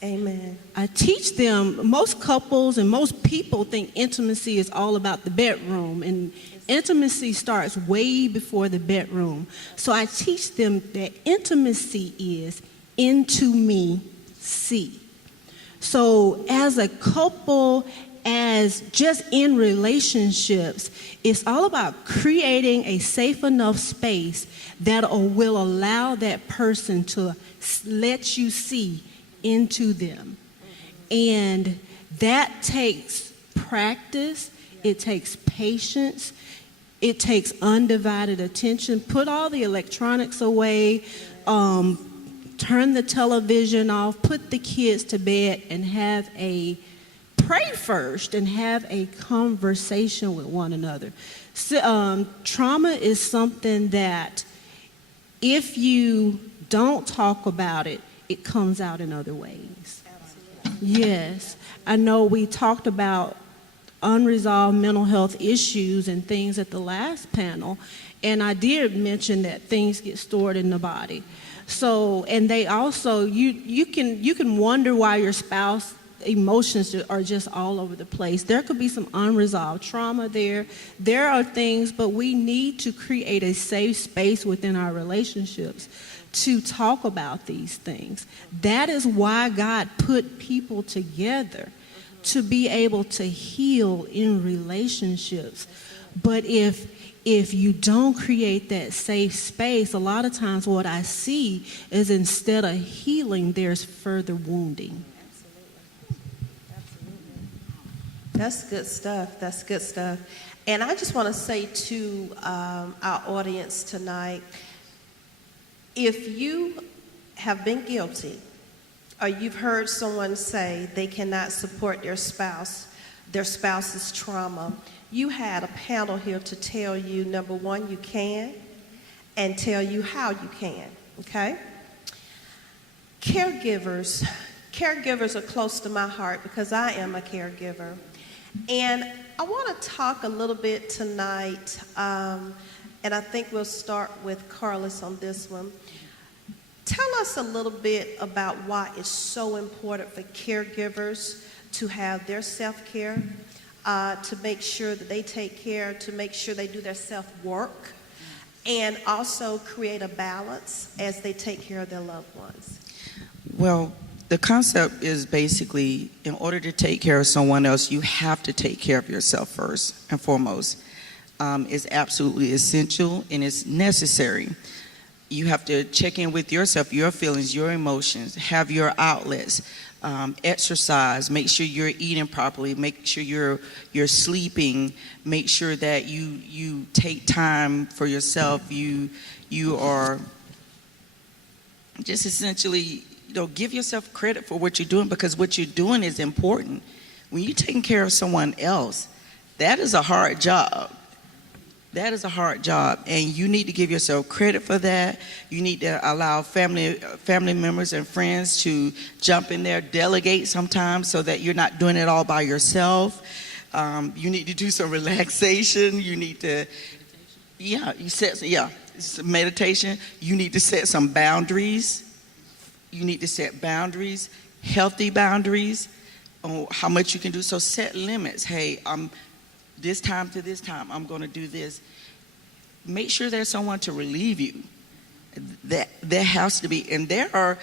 Amen. I teach them, most couples and most people think intimacy is all about the bedroom, and intimacy starts way before the bedroom. So I teach them that intimacy is into me, see. So as a couple, as just in relationships, it's all about creating a safe enough space that will allow that person to let you see into them. And that takes practice, it takes patience, it takes undivided attention. Put all the electronics away, turn the television off, put the kids to bed, and pray first and have a conversation with one another. So, trauma is something that if you don't talk about it, it comes out in other ways. Absolutely. Yes. I know we talked about unresolved mental health issues and things at the last panel, and I did mention that things get stored in the body. So, and they also, you can wonder why your spouse emotions are just all over the place. There could be some unresolved trauma there. There are things, but we need to create a safe space within our relationships to talk about these things. That is why God put people together, to be able to heal in relationships. But if you don't create that safe space, a lot of times what I see is instead of healing, there's further wounding. That's good stuff. That's good stuff. And I just want to say to our audience tonight, if you have been guilty, or you've heard someone say they cannot support their spouse's trauma, you had a panel here to tell you, number one, you can, and tell you how you can, okay? Caregivers are close to my heart because I am a caregiver. And I want to talk a little bit tonight And I think we'll start with Carlos on this one. Tell us a little bit about why it's so important for caregivers to have their self-care, to make sure that they take care, to make sure they do their self-work, and also create a balance as they take care of their loved ones. Well, the concept is basically, in order to take care of someone else, you have to take care of yourself first and foremost. It's absolutely essential and it's necessary. You have to check in with yourself, your feelings, your emotions, have your outlets, exercise, make sure you're eating properly, make sure you're sleeping, make sure that you take time for yourself. You are just essentially, give yourself credit for what you're doing, because what you're doing is important. When you're taking care of someone else, that is a hard job. That is a hard job, and you need to give yourself credit for that. You need to allow family members and friends to jump in there, delegate sometimes, so that you're not doing it all by yourself. You need to do some relaxation. You need to, meditation. You need to set some boundaries. You need to set boundaries, healthy boundaries, on how much you can do. So set limits. Hey, this time to this time, I'm going to do this. Make sure there's someone to relieve you. That there has to be. And there are,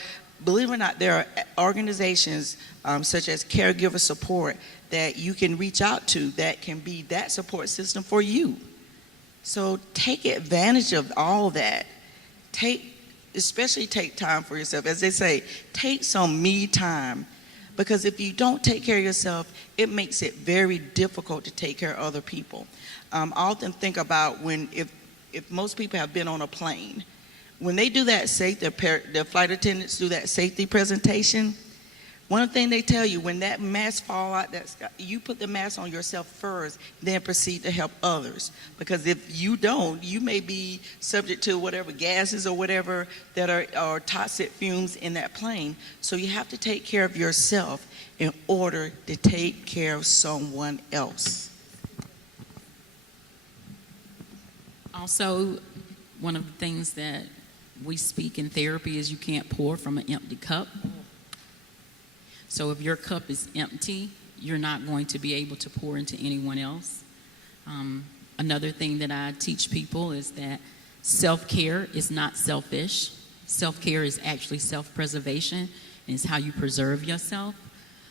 believe it or not, there are organizations such as Caregiver Support that you can reach out to that can be that support system for you. So take advantage of all that. Especially take time for yourself. As they say, take some me time. Because if you don't take care of yourself, it makes it very difficult to take care of other people. I often think about if most people have been on a plane, when they do that the flight attendants do that safety presentation, one thing they tell you, when that mask fall out, you put the mask on yourself first, then proceed to help others. Because if you don't, you may be subject to whatever gases or whatever that are toxic fumes in that plane. So you have to take care of yourself in order to take care of someone else. Also, one of the things that we speak in therapy is you can't pour from an empty cup. So if your cup is empty, you're not going to be able to pour into anyone else. Another thing that I teach people is that self-care is not selfish. Self-care is actually self-preservation, and it's how you preserve yourself.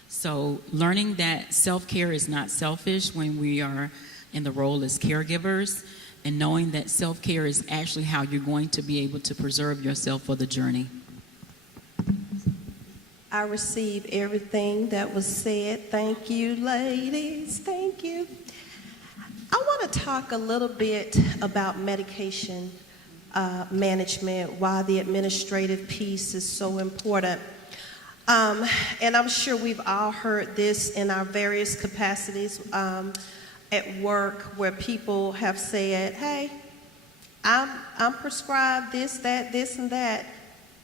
So learning that self-care is not selfish when we are in the role as caregivers, and knowing that self-care is actually how you're going to be able to preserve yourself for the journey. I received everything that was said. Thank you, ladies. Thank you. I want to talk a little bit about medication management, why the administrative piece is so important. And I'm sure we've all heard this in our various capacities at work, where people have said, hey, I'm prescribed this, that, this, and that,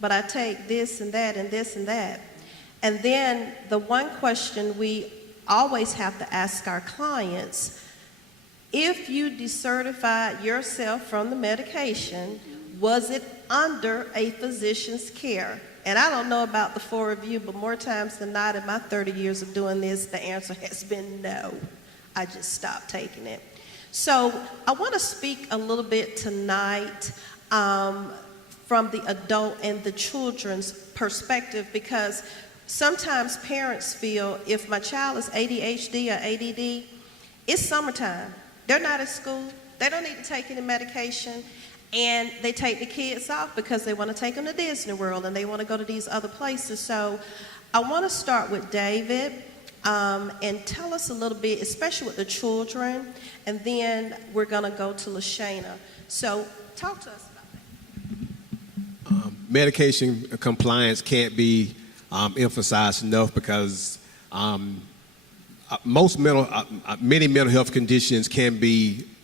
but I take this and that and this and that. And then the one question we always have to ask our clients, if you decertified yourself from the medication, was it under a physician's care? And I don't know about the four of you, but more times than not in my 30 years of doing this, the answer has been no. I just stopped taking it. So I want to speak a little bit tonight from the adult and the children's perspective, because sometimes parents feel if my child is ADHD or ADD, it's summertime. They're not at school. They don't need to take any medication. And they take the kids off because they want to take them to Disney World and they want to go to these other places. So I want to start with David and tell us a little bit, especially with the children, and then we're going to go to Lashayna. So talk to us about that. Medication compliance can't be emphasized enough, because many mental health conditions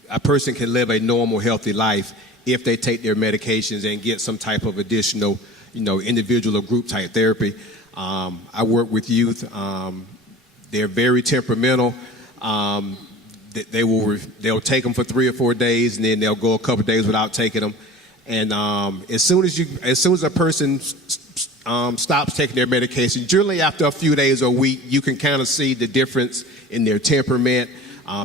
a person can live a normal, healthy life if they take their medications and get some type of additional, individual or group type therapy. I work with youth. They're very temperamental. they'll take them for 3 or 4 days, and then they'll go a couple of days without taking them. And as soon as a person stops taking their medication, generally after a few days or a week, you can kind of see the difference in their temperament,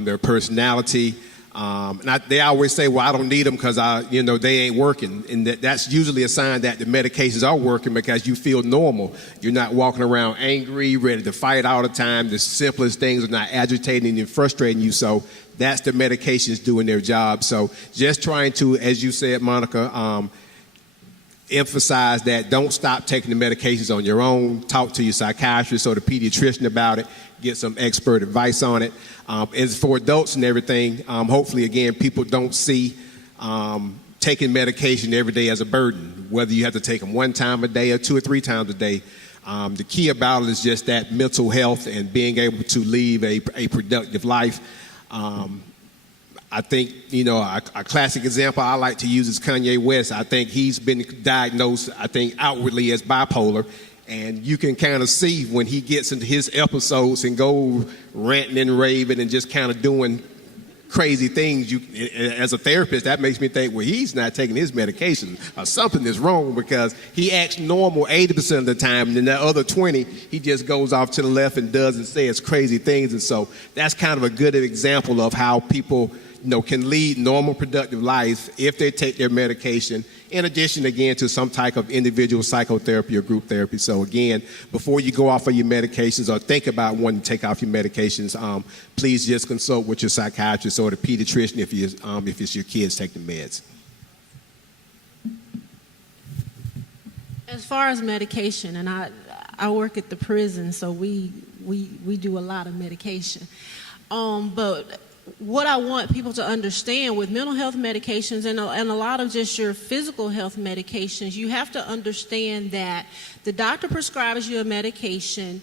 their personality. They always say, well, I don't need them because they ain't working. And that's usually a sign that the medications are working because you feel normal. You're not walking around angry, ready to fight all the time. The simplest things are not agitating and frustrating you. So that's the medications doing their job. So just trying to, as you said, Monica, emphasize that don't stop taking the medications on your own. Talk to your psychiatrist or the pediatrician about it. Get some expert advice on it. As for adults and everything, hopefully, again, people don't see taking medication every day as a burden, whether you have to take them 1 time a day or 2 or 3 times a day. The key about it is just that mental health and being able to live a productive life. I think, a classic example I like to use is Kanye West. I think he's been diagnosed, outwardly as bipolar. And you can kind of see when he gets into his episodes and go ranting and raving and just kind of doing crazy things. As a therapist, that makes me think, well, he's not taking his medication or something is wrong, because he acts normal 80% of the time, and then the other 20, he just goes off to the left and does and says crazy things. And so that's kind of a good example of how people can lead normal, productive life if they take their medication, in addition, again, to some type of individual psychotherapy or group therapy. So, again, before you go off of your medications or think about wanting to take off your medications, please just consult with your psychiatrist or the pediatrician if it's your kids taking meds. As far as medication, and I work at the prison, so we do a lot of medication. But what I want people to understand with mental health medications and a lot of just your physical health medications, you have to understand that the doctor prescribes you a medication.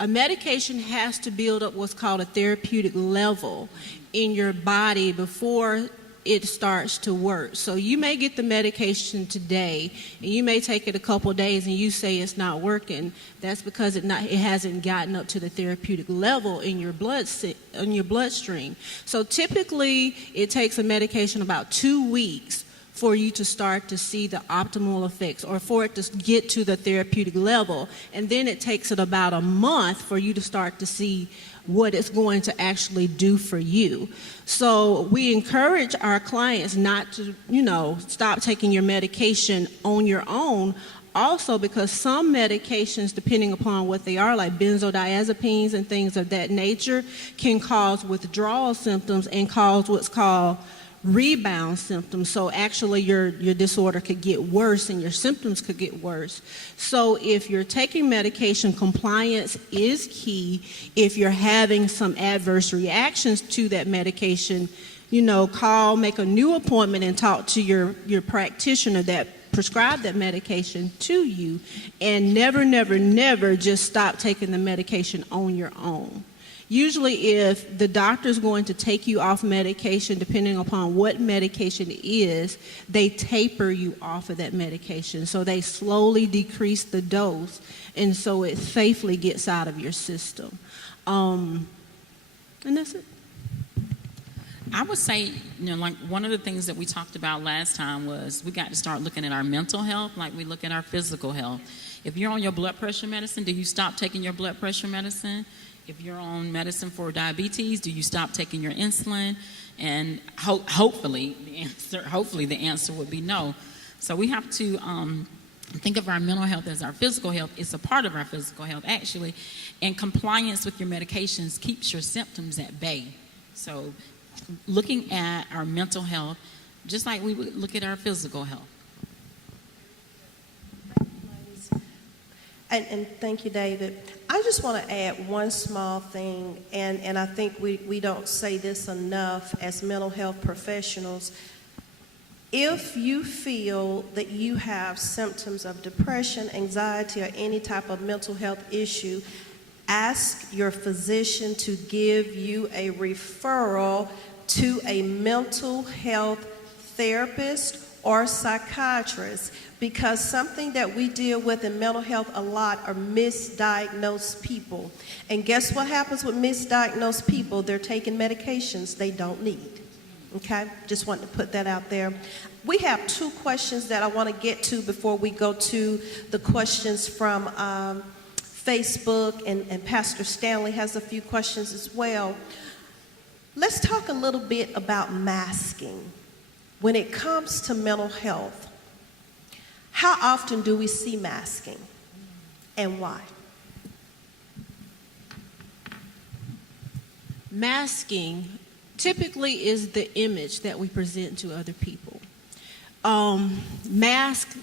A medication has to build up what's called a therapeutic level in your body before it starts to work. So you may get the medication today, and you may take it a couple of days, and you say it's not working. That's because it hasn't gotten up to the therapeutic level in your bloodstream. So typically, it takes a medication about 2 weeks for you to start to see the optimal effects, or for it to get to the therapeutic level, and then it takes it about a month for you to start to see what it's going to actually do for you. So we encourage our clients not to, stop taking your medication on your own. Also, because some medications, depending upon what they are, like benzodiazepines and things of that nature, can cause withdrawal symptoms and cause what's called rebound symptoms. So actually your disorder could get worse and your symptoms could get worse. So if you're taking medication, compliance is key. If you're having some adverse reactions to that medication, make a new appointment and talk to your practitioner that prescribed that medication to you, and never just stop taking the medication on your own. Usually if the doctor's going to take you off medication, depending upon what medication it is, they taper you off of that medication. So they slowly decrease the dose, and so it safely gets out of your system. And that's it. I would say, like one of the things that we talked about last time was we got to start looking at our mental health like we look at our physical health. If you're on your blood pressure medicine, do you stop taking your blood pressure medicine? If you're on medicine for diabetes, do you stop taking your insulin? And hopefully the answer would be no. So we have to think of our mental health as our physical health. It's a part of our physical health, actually. And compliance with your medications keeps your symptoms at bay. So looking at our mental health, just like we would look at our physical health. And thank you, David. I just want to add one small thing, and I think we don't say this enough as mental health professionals. If you feel that you have symptoms of depression, anxiety, or any type of mental health issue, ask your physician to give you a referral to a mental health therapist or psychiatrists, because something that we deal with in mental health a lot are misdiagnosed people. And guess what happens with misdiagnosed people? They're taking medications they don't need. Okay? Just wanted to put that out there. We have 2 questions that I want to get to before we go to the questions from Facebook, and Pastor Stanley has a few questions as well. Let's talk a little bit about masking. When it comes to mental health, how often do we see masking and why? Masking typically is the image that we present to other people. Mask,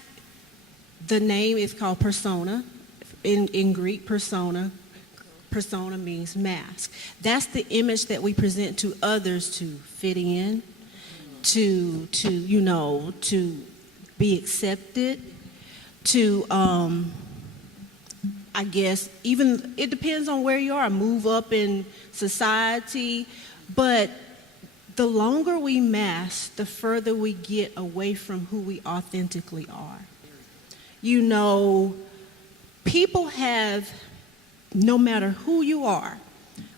the name is called persona. In Greek, persona means mask. That's the image that we present to others to fit in, to be accepted, to I guess even it depends on where you are, move up in society, but the longer we mask, the further we get away from who we authentically are. People have, no matter who you are,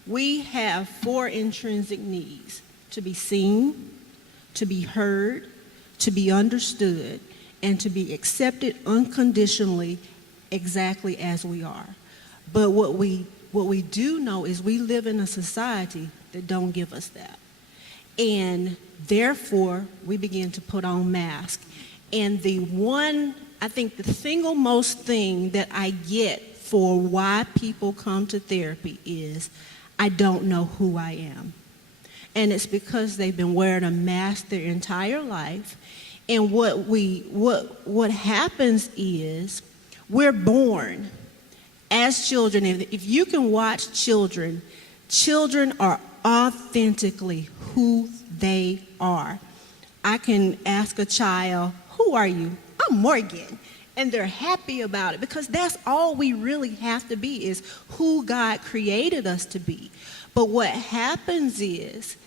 we have 4 intrinsic needs: to be seen, to be heard, to be understood, and to be accepted unconditionally exactly as we are. But what we do know is we live in a society that don't give us that. And therefore, we begin to put on masks. And I think the single most thing that I get for why people come to therapy is, I don't know who I am. And it's because they've been wearing a mask their entire life. And what happens is, we're born as children. If you can watch children are authentically who they are. I can ask a child, who are you? I'm Morgan. And they're happy about it, because that's all we really have to be, is who God created us to be. But what happens is,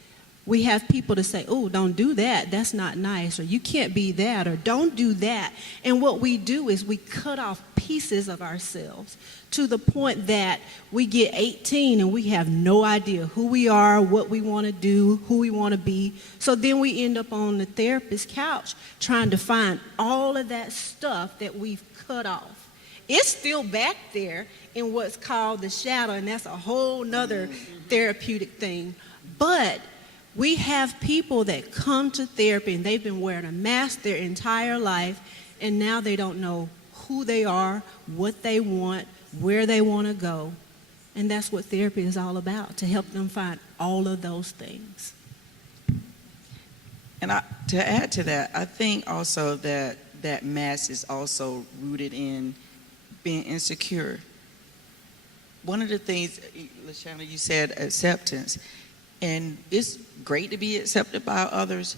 we have people to say, oh, don't do that. That's not nice. Or you can't be that. Or don't do that. And what we do is we cut off pieces of ourselves to the point that we get 18 and we have no idea who we are, what we want to do, who we want to be. So then we end up on the therapist's couch trying to find all of that stuff that we've cut off. It's still back there in what's called the shadow, and that's a whole nother therapeutic thing. But we have people that come to therapy and they've been wearing a mask their entire life, and now they don't know who they are, what they want, where they want to go. And that's what therapy is all about, to help them find all of those things. And to add to that, I think also that mask is also rooted in being insecure. One of the things, Lashayna, you said acceptance. And it's great to be accepted by others,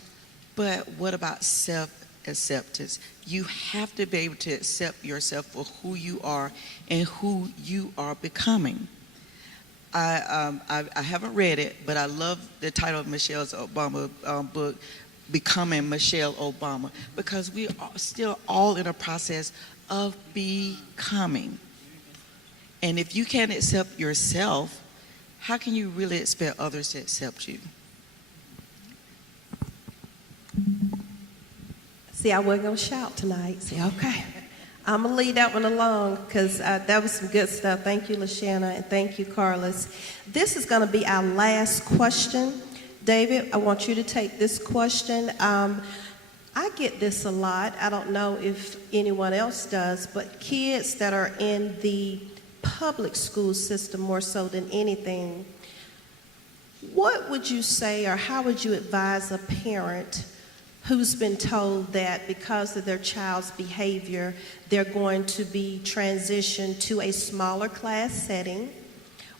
but what about self-acceptance? You have to be able to accept yourself for who you are and who you are becoming. I haven't read it, but I love the title of Michelle Obama's book, Becoming Michelle Obama, because we are still all in a process of becoming. And if you can't accept yourself, how can you really expect others to accept you? See, I wasn't going to shout tonight. See, okay. I'm going to leave that one alone, because that was some good stuff. Thank you, Lashayna, and thank you, Carlos. This is going to be our last question. David, I want you to take this question. I get this a lot. I don't know if anyone else does, but kids that are in the public school system more so than anything, what would you say, or how would you advise a parent who's been told that because of their child's behavior, they're going to be transitioned to a smaller class setting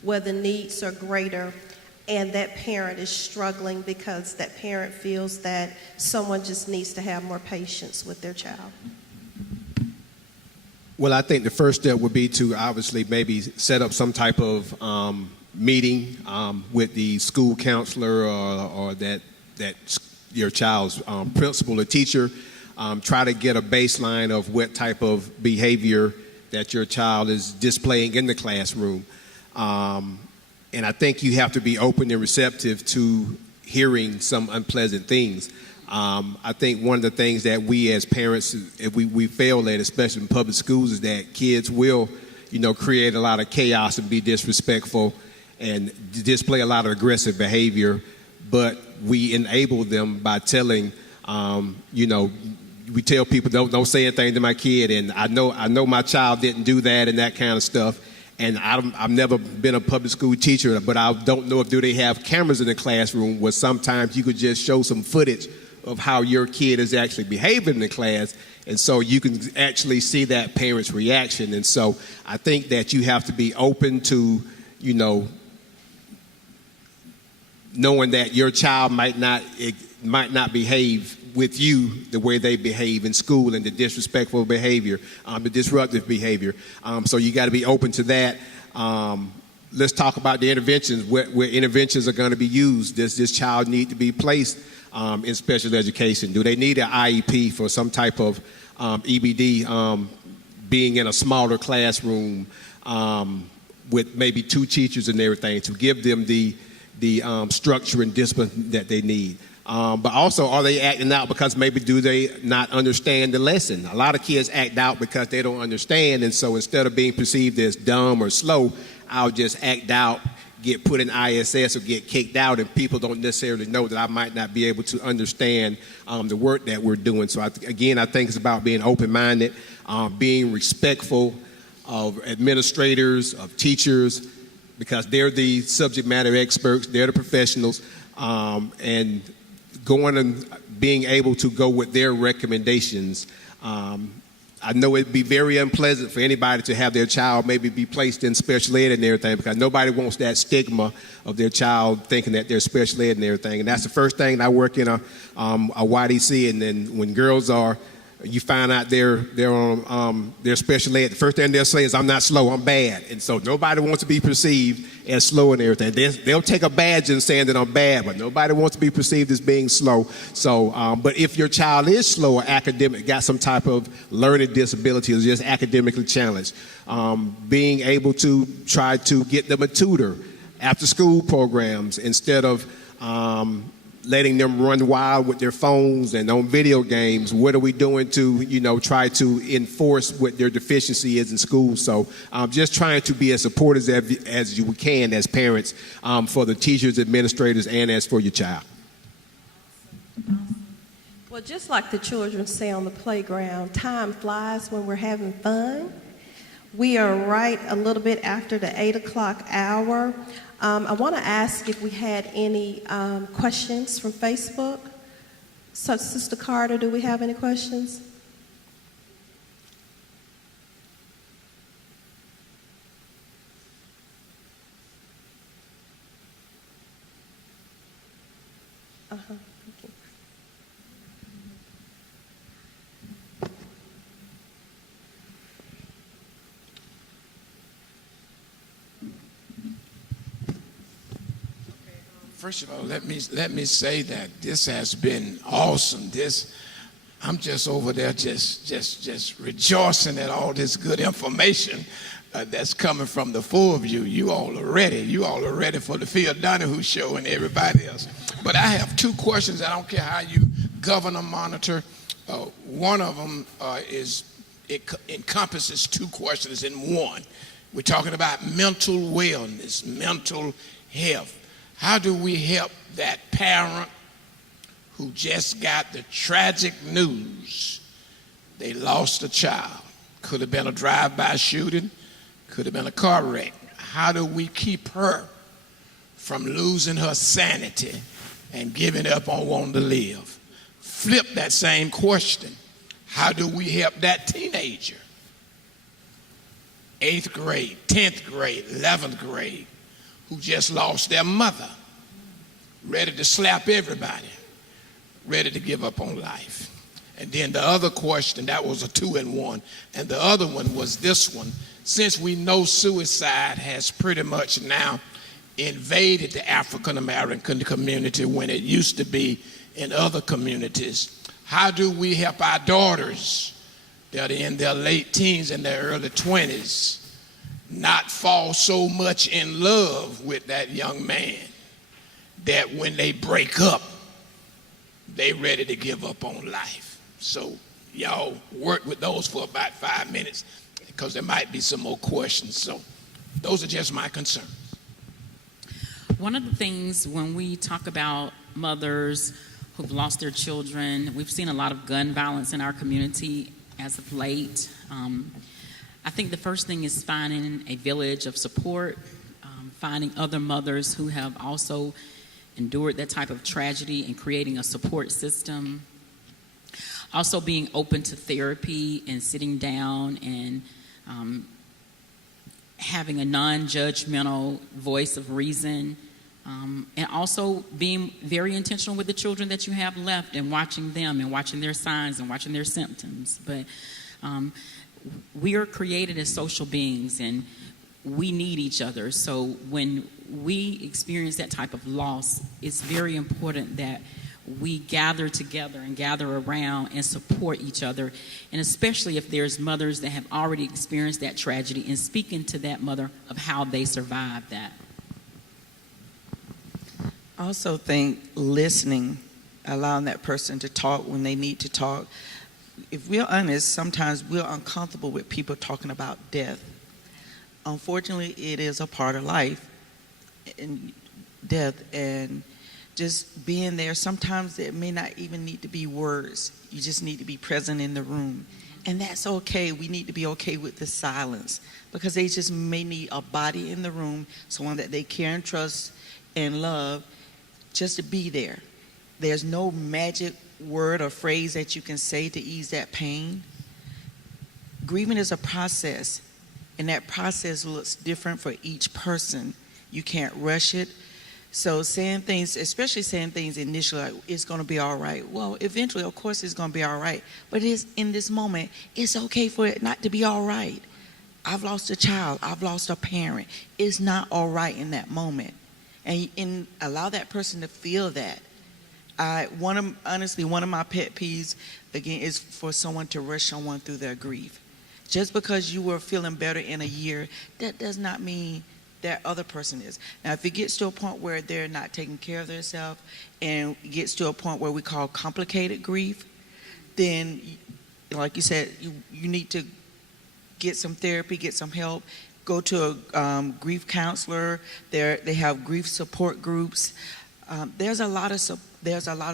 where the needs are greater, and that parent is struggling because that parent feels that someone just needs to have more patience with their child? Well, I think the first step would be to obviously maybe set up some type of meeting with the school counselor or that your child's principal or teacher, try to get a baseline of what type of behavior that your child is displaying in the classroom. And I think you have to be open and receptive to hearing some unpleasant things. I think one of the things that we as parents, we fail at, especially in public schools, is that kids will, create a lot of chaos and be disrespectful and display a lot of aggressive behavior. But we enable them by telling, we tell people don't say anything to my kid, and I know my child didn't do that and that kind of stuff. And I've never been a public school teacher, but I don't know do they have cameras in the classroom where sometimes you could just show some footage of how your kid is actually behaving in the class, and so you can actually see that parent's reaction. And so I think that you have to be open to, knowing that your child might not behave with you the way they behave in school, and the disrespectful behavior, the disruptive behavior. So you got to be open to that. Let's talk about the interventions, where interventions are going to be used. Does this child need to be placed in special education? Do they need an IEP for some type of EBD, being in a smaller classroom with maybe 2 teachers and everything to give them the structure and discipline that they need? But also, are they acting out because maybe do they not understand the lesson? A lot of kids act out because they don't understand, and so instead of being perceived as dumb or slow, I'll just act out, get put in ISS or get kicked out, and people don't necessarily know that I might not be able to understand the work that we're doing. So I think it's about being open-minded, being respectful of administrators, of teachers, because they're the subject matter experts, they're the professionals, and going and being able to go with their recommendations. I know it'd be very unpleasant for anybody to have their child maybe be placed in special ed and everything, because nobody wants that stigma of their child thinking that they're special ed and everything. And that's the first thing. I work in a YDC, and then when girls you find out they're on their special ed, the first thing they'll say is, "I'm not slow, I'm bad." And so nobody wants to be perceived as slow and everything. They'll take a badge in saying that I'm bad, but nobody wants to be perceived as being slow. So, but if your child is slow or academic, got some type of learning disability, or just academically challenged, being able to try to get them a tutor, after school programs, instead of letting them run wild with their phones and on video games. What are we doing to, try to enforce what their deficiency is in school? So just trying to be as supportive as you can as parents, for the teachers, administrators, and as for your child. Well, just like the children say on the playground, time flies when we're having fun. We are right a little bit after the 8 o'clock hour. I want to ask if we had any questions from Facebook. So, Sister Carter, do we have any questions? Thank you. First of all, let me say that this has been awesome. I'm just over there just rejoicing at all this good information that's coming from the 4 of you. You all are ready. You all are ready for the Phil Donahue show and everybody else. But I have 2 questions. I don't care how you govern or monitor. One of them encompasses 2 questions in one. We're talking about mental wellness, mental health. How do we help that parent who just got the tragic news they lost a child? Could have been a drive-by shooting, could have been a car wreck. How do we keep her from losing her sanity and giving up on wanting to live? Flip that same question. How do we help that teenager, 8th grade, 10th grade, 11th grade, who just lost their mother, ready to slap everybody, ready to give up on life? And then the other question, that was a 2-in-1, and the other one was this one. Since we know suicide has pretty much now invaded the African American community when it used to be in other communities, How do we help our daughters that are in their late teens and their early 20s not fall so much in love with that young man that when they break up, they ready to give up on life? So y'all work with those for about 5 minutes because there might be some more questions. So those are just my concerns. One of the things when we talk about mothers who've lost their children, we've seen a lot of gun violence in our community as of late. I think the first thing is finding a village of support, finding other mothers who have also endured that type of tragedy and creating a support system. Also being open to therapy and sitting down and having a non-judgmental voice of reason. And also being very intentional with the children that you have left and watching them and watching their signs and watching their symptoms. But we are created as social beings and we need each other. So when we experience that type of loss, it's very important that we gather together and gather around and support each other. And especially if there's mothers that have already experienced that tragedy, and speaking to that mother of how they survived that. I also think listening, allowing that person to talk when they need to talk. If we're honest, sometimes we're uncomfortable with people talking about death. Unfortunately, it is a part of life, and death, and just being there. Sometimes it may not even need to be words. You just need to be present in the room. And that's okay. We need to be okay with the silence because they just may need a body in the room, someone that they care and trust and love, just to be there. There's no magic word or phrase that you can say to ease that pain. Grieving is a process, and that process looks different for each person. You can't rush it. So saying things, especially saying things initially like, it's going to be all right. Well, eventually, of course, it's going to be all right. But it's, in this moment, it's okay for it not to be all right. I've lost a child. I've lost a parent. It's not all right in that moment. And allow that person to feel that. Honestly, one of my pet peeves, again, is for someone to rush someone through their grief. Just because you were feeling better in a year, that does not mean that other person is. Now, if it gets to a point where they're not taking care of themselves and it gets to a point where we call complicated grief, then, like you said, you need to get some therapy, get some help, go to a grief counselor. They have grief support groups. There's a lot of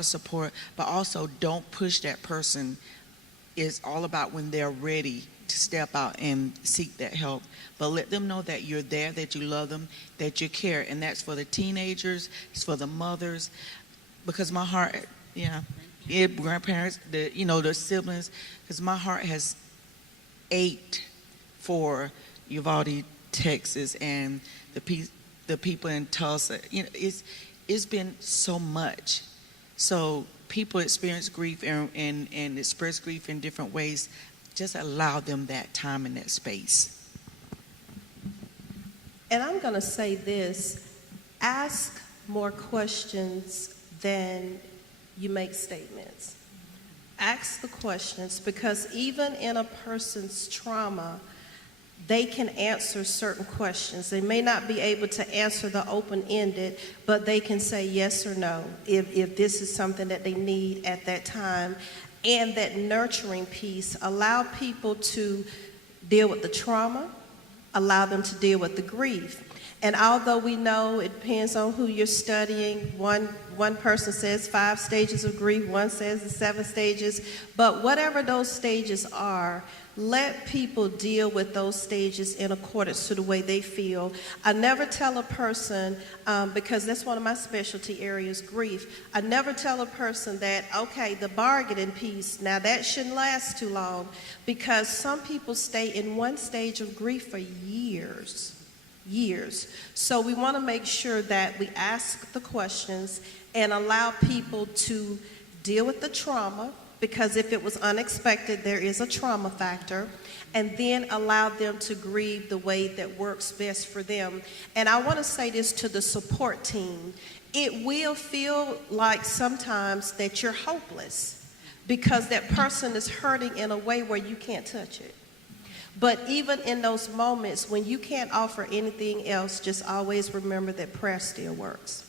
support, but also don't push that person. It's all about when they're ready to step out and seek that help. But let them know that you're there, that you love them, that you care. And that's for the teenagers, it's for the mothers. Because my heart, grandparents, the siblings, because my heart has ached for Uvalde, Texas, and the people in Tulsa. It's been so much. So people experience grief and express grief in different ways. Just allow them that time and that space. And I'm going to say this, ask more questions than you make statements. Ask the questions, because even in a person's trauma, they can answer certain questions. They may not be able to answer the open-ended, but they can say yes or no if this is something that they need at that time. And that nurturing piece, allow people to deal with the trauma, allow them to deal with the grief. And although we know it depends on who you're studying, one person says 5 stages of grief, one says the 7 stages, but whatever those stages are, let people deal with those stages in accordance to the way they feel. I never tell a person, because that's one of my specialty areas, grief, I never tell a person that, okay, the bargaining piece, now that shouldn't last too long, because some people stay in one stage of grief for years. So we want to make sure that we ask the questions and allow people to deal with the trauma, because if it was unexpected, there is a trauma factor, and then allow them to grieve the way that works best for them. And I want to say this to the support team. It will feel like sometimes that you're hopeless, because that person is hurting in a way where you can't touch it. But even in those moments when you can't offer anything else, just always remember that prayer still works.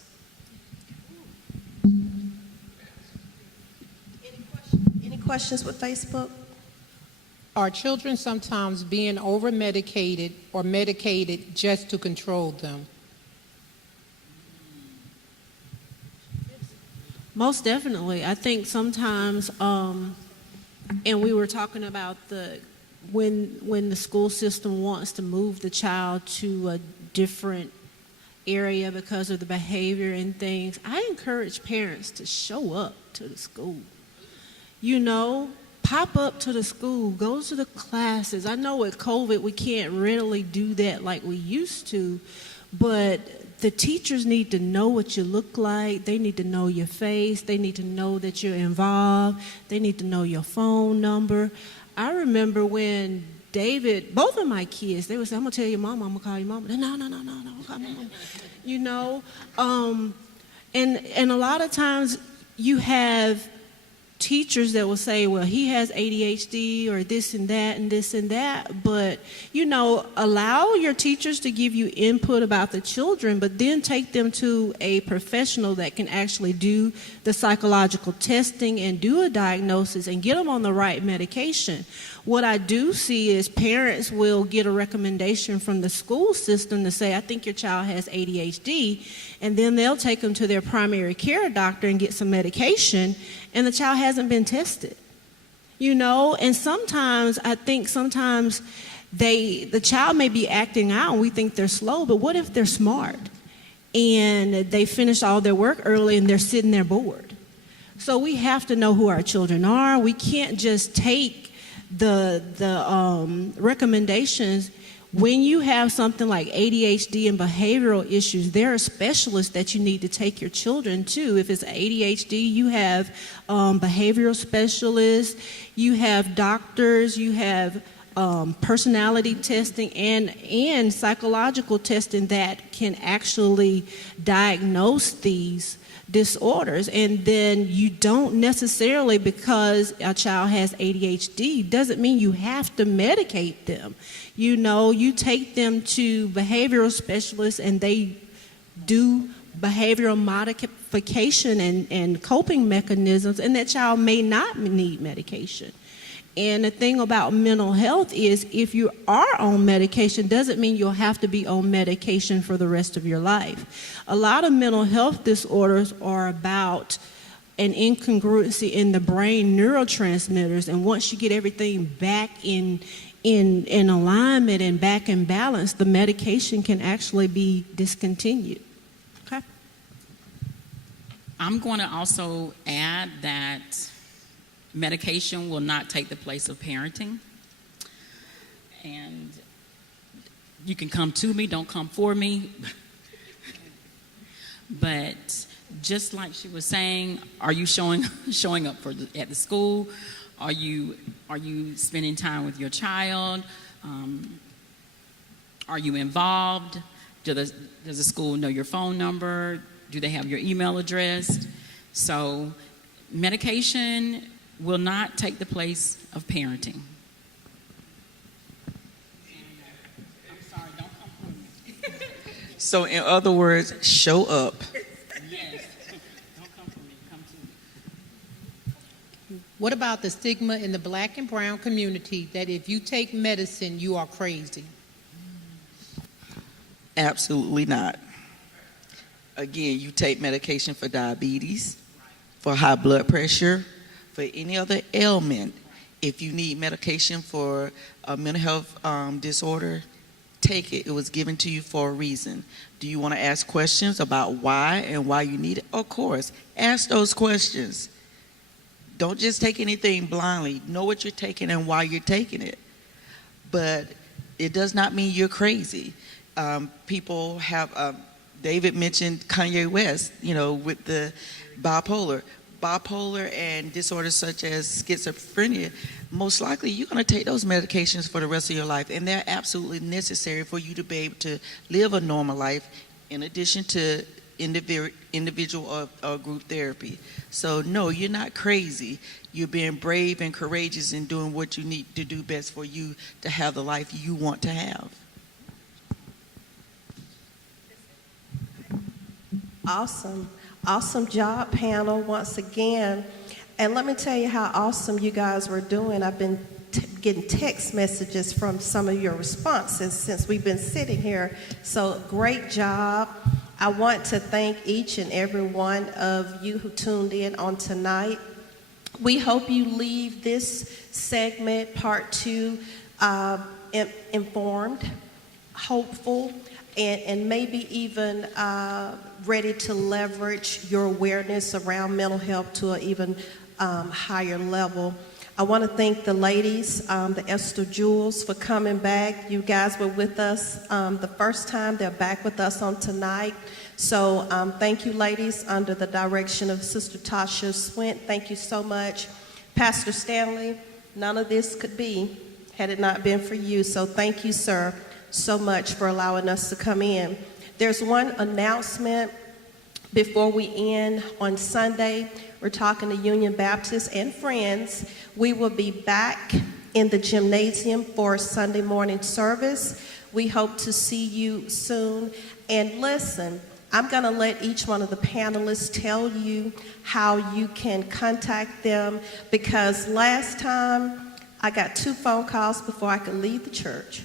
Any questions with Facebook? Are children sometimes being over-medicated or medicated just to control them? Most definitely. I think sometimes, and we were talking about when the school system wants to move the child to a different area because of the behavior and things, I encourage parents to show up to the school. You know, pop up to the school, go to the classes. I know with COVID we can't readily do that like we used to, but the teachers need to know what you look like. They need to know your face. They need to know that you're involved. They need to know your phone number. I remember when David, both of my kids, they would say, I'm going to tell your mama, I'm going to call your mama. No, call my mama. You know, and a lot of times you have teachers that will say, well, he has ADHD or this and that and this and that. But, you know, allow your teachers to give you input about the children, but then take them to a professional that can actually do the psychological testing and do a diagnosis and get them on the right medication. What I do see is parents will get a recommendation from the school system to say, I think your child has ADHD, and then they'll take them to their primary care doctor and get some medication, and the child hasn't been tested. You know, and sometimes, I think sometimes the child may be acting out and we think they're slow, but what if they're smart and they finish all their work early and they're sitting there bored? So we have to know who our children are. We can't just take the recommendations. When you have something like ADHD and behavioral issues, there are specialists that you need to take your children to. If it's ADHD, you have behavioral specialists, you have doctors, you have personality testing and psychological testing that can actually diagnose these disorders. And then you don't necessarily, because a child has ADHD, doesn't mean you have to medicate them. You know, you take them to behavioral specialists and they do behavioral modification and coping mechanisms, and that child may not need medication. And the thing about mental health is, if you are on medication, doesn't mean you'll have to be on medication for the rest of your life. A lot of mental health disorders are about an incongruency in the brain neurotransmitters, and once you get everything back in alignment and back in balance, the medication can actually be discontinued. Okay. I'm going to also add that medication will not take the place of parenting. And you can come to me, don't come for me. But just like she was saying, are you showing up at the school? Are you spending time with your child? Are you involved? Does the school know your phone number? Do they have your email address? So medication will not take the place of parenting. I'm sorry, don't come for me. So in other words, show up. Yes, don't come for me, come to me. What about the stigma in the black and brown community that if you take medicine, you are crazy? Absolutely not. Again, you take medication for diabetes, for high blood pressure, for any other ailment. If you need medication for a mental health disorder, take it. It was given to you for a reason. Do you want to ask questions about why and why you need it? Of course. Ask those questions. Don't just take anything blindly. Know what you're taking and why you're taking it. But it does not mean you're crazy. People have, David mentioned Kanye West, you know, with the bipolar and disorders such as schizophrenia. Most likely you're going to take those medications for the rest of your life, and they're absolutely necessary for you to be able to live a normal life in addition to individual or group therapy. So no, you're not crazy. You're being brave and courageous in doing what you need to do best for you to have the life you want to have. Awesome. Awesome job, panel, once again. And let me tell you how awesome you guys were doing. I've been getting text messages from some of your responses since we've been sitting here. So great job. I want to thank each and every one of you who tuned in on tonight. We hope you leave this segment, part 2, informed, hopeful, and maybe even ready to leverage your awareness around mental health to an even higher level. I want to thank the ladies, the Esther Jewels, for coming back. You guys were with us the first time. They're back with us on tonight. So thank you, ladies, under the direction of Sister Tasha Swint. Thank you so much. Pastor Stanley, none of this could be had it not been for you. So thank you, sir, so much for allowing us to come in. There's one announcement before we end. On Sunday, we're talking to Union Baptist and friends. We will be back in the gymnasium for Sunday morning service. We hope to see you soon. And listen, I'm going to let each one of the panelists tell you how you can contact them, because last time I got 2 phone calls before I could leave the church.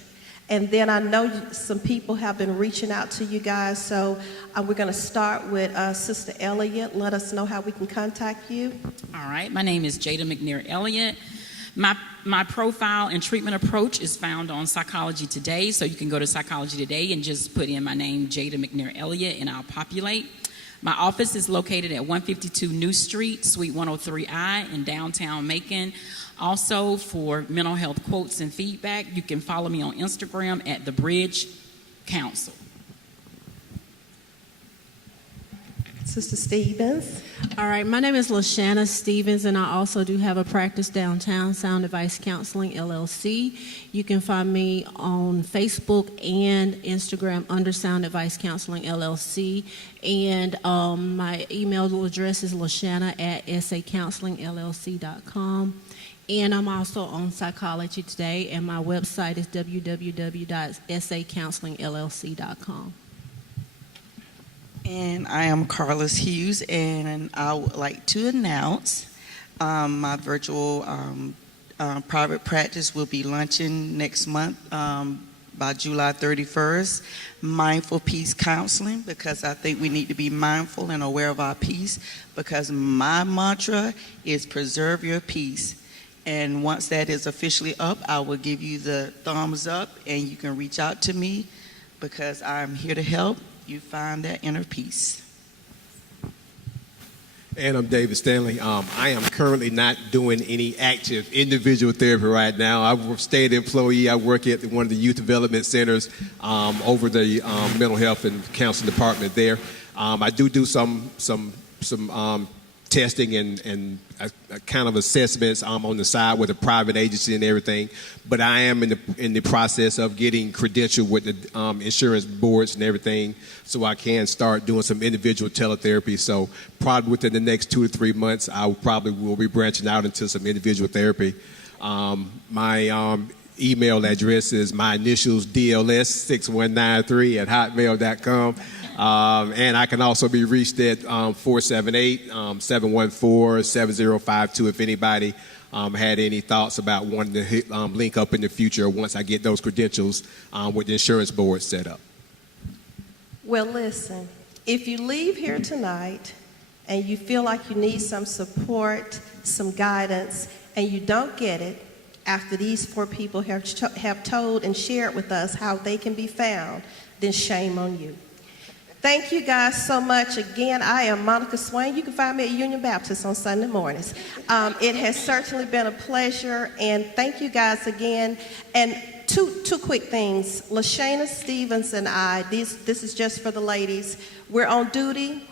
And then I know some people have been reaching out to you guys, so we're going to start with Sister Elliott. Let us know how we can contact you. All right. My name is Jada McNair Elliott. My profile and treatment approach is found on Psychology Today, so you can go to Psychology Today and just put in my name, Jada McNair Elliott, and I'll populate. My office is located at 152 New Street, Suite 103I in downtown Macon. Also, for mental health quotes and feedback, you can follow me on Instagram at The Bridge Council. Sister Stevens. All right, my name is Lashayna Stevens, and I also do have a practice downtown, Sound Advice Counseling, LLC. You can find me on Facebook and Instagram under Sound Advice Counseling, LLC. And my email address is lashayna@sacounselingllc.com. And I'm also on Psychology Today, and my website is www.sacounselingllc.com. And I am Carlos Hughes, and I would like to announce my virtual private practice will be launching next month by July 31st. Mindful Peace Counseling, because I think we need to be mindful and aware of our peace, because my mantra is preserve your peace. And once that is officially up, I will give you the thumbs up, and you can reach out to me, because I'm here to help you find that inner peace. And I'm David Stanley. I am currently not doing any active individual therapy right now. I'm a state employee. I work at one of the youth development centers over the mental health and counseling department there. I do some testing and kind of assessments on the side with a private agency and everything. But I am in the process of getting credentialed with the insurance boards and everything, so I can start doing some individual teletherapy. So probably within the next 2 to 3 months, I will be branching out into some individual therapy. My email address is my initials DLS6193@hotmail.com. And I can also be reached at 478-714-7052 if anybody had any thoughts about wanting to link up in the future once I get those credentials with the insurance board set up. Well, listen, if you leave here tonight and you feel like you need some support, some guidance, and you don't get it after these 4 people have told and shared with us how they can be found, then shame on you. Thank you guys so much. Again, I am Monica Swain. You can find me at Union Baptist on Sunday mornings. It has certainly been a pleasure, and thank you guys again. And two quick things. Lashayna Stevens and I, this is just for the ladies, we're on duty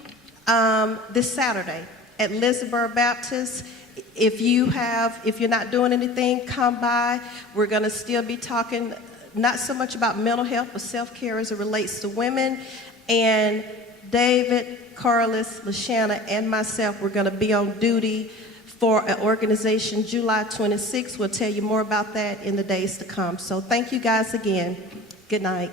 this Saturday at Elizabeth Baptist. If you're not doing anything, come by. We're going to still be talking not so much about mental health, but self-care as it relates to women. And David, Carlos, Lashayna, and myself, we're going to be on duty for an organization July 26th. We'll tell you more about that in the days to come. So thank you guys again. Good night.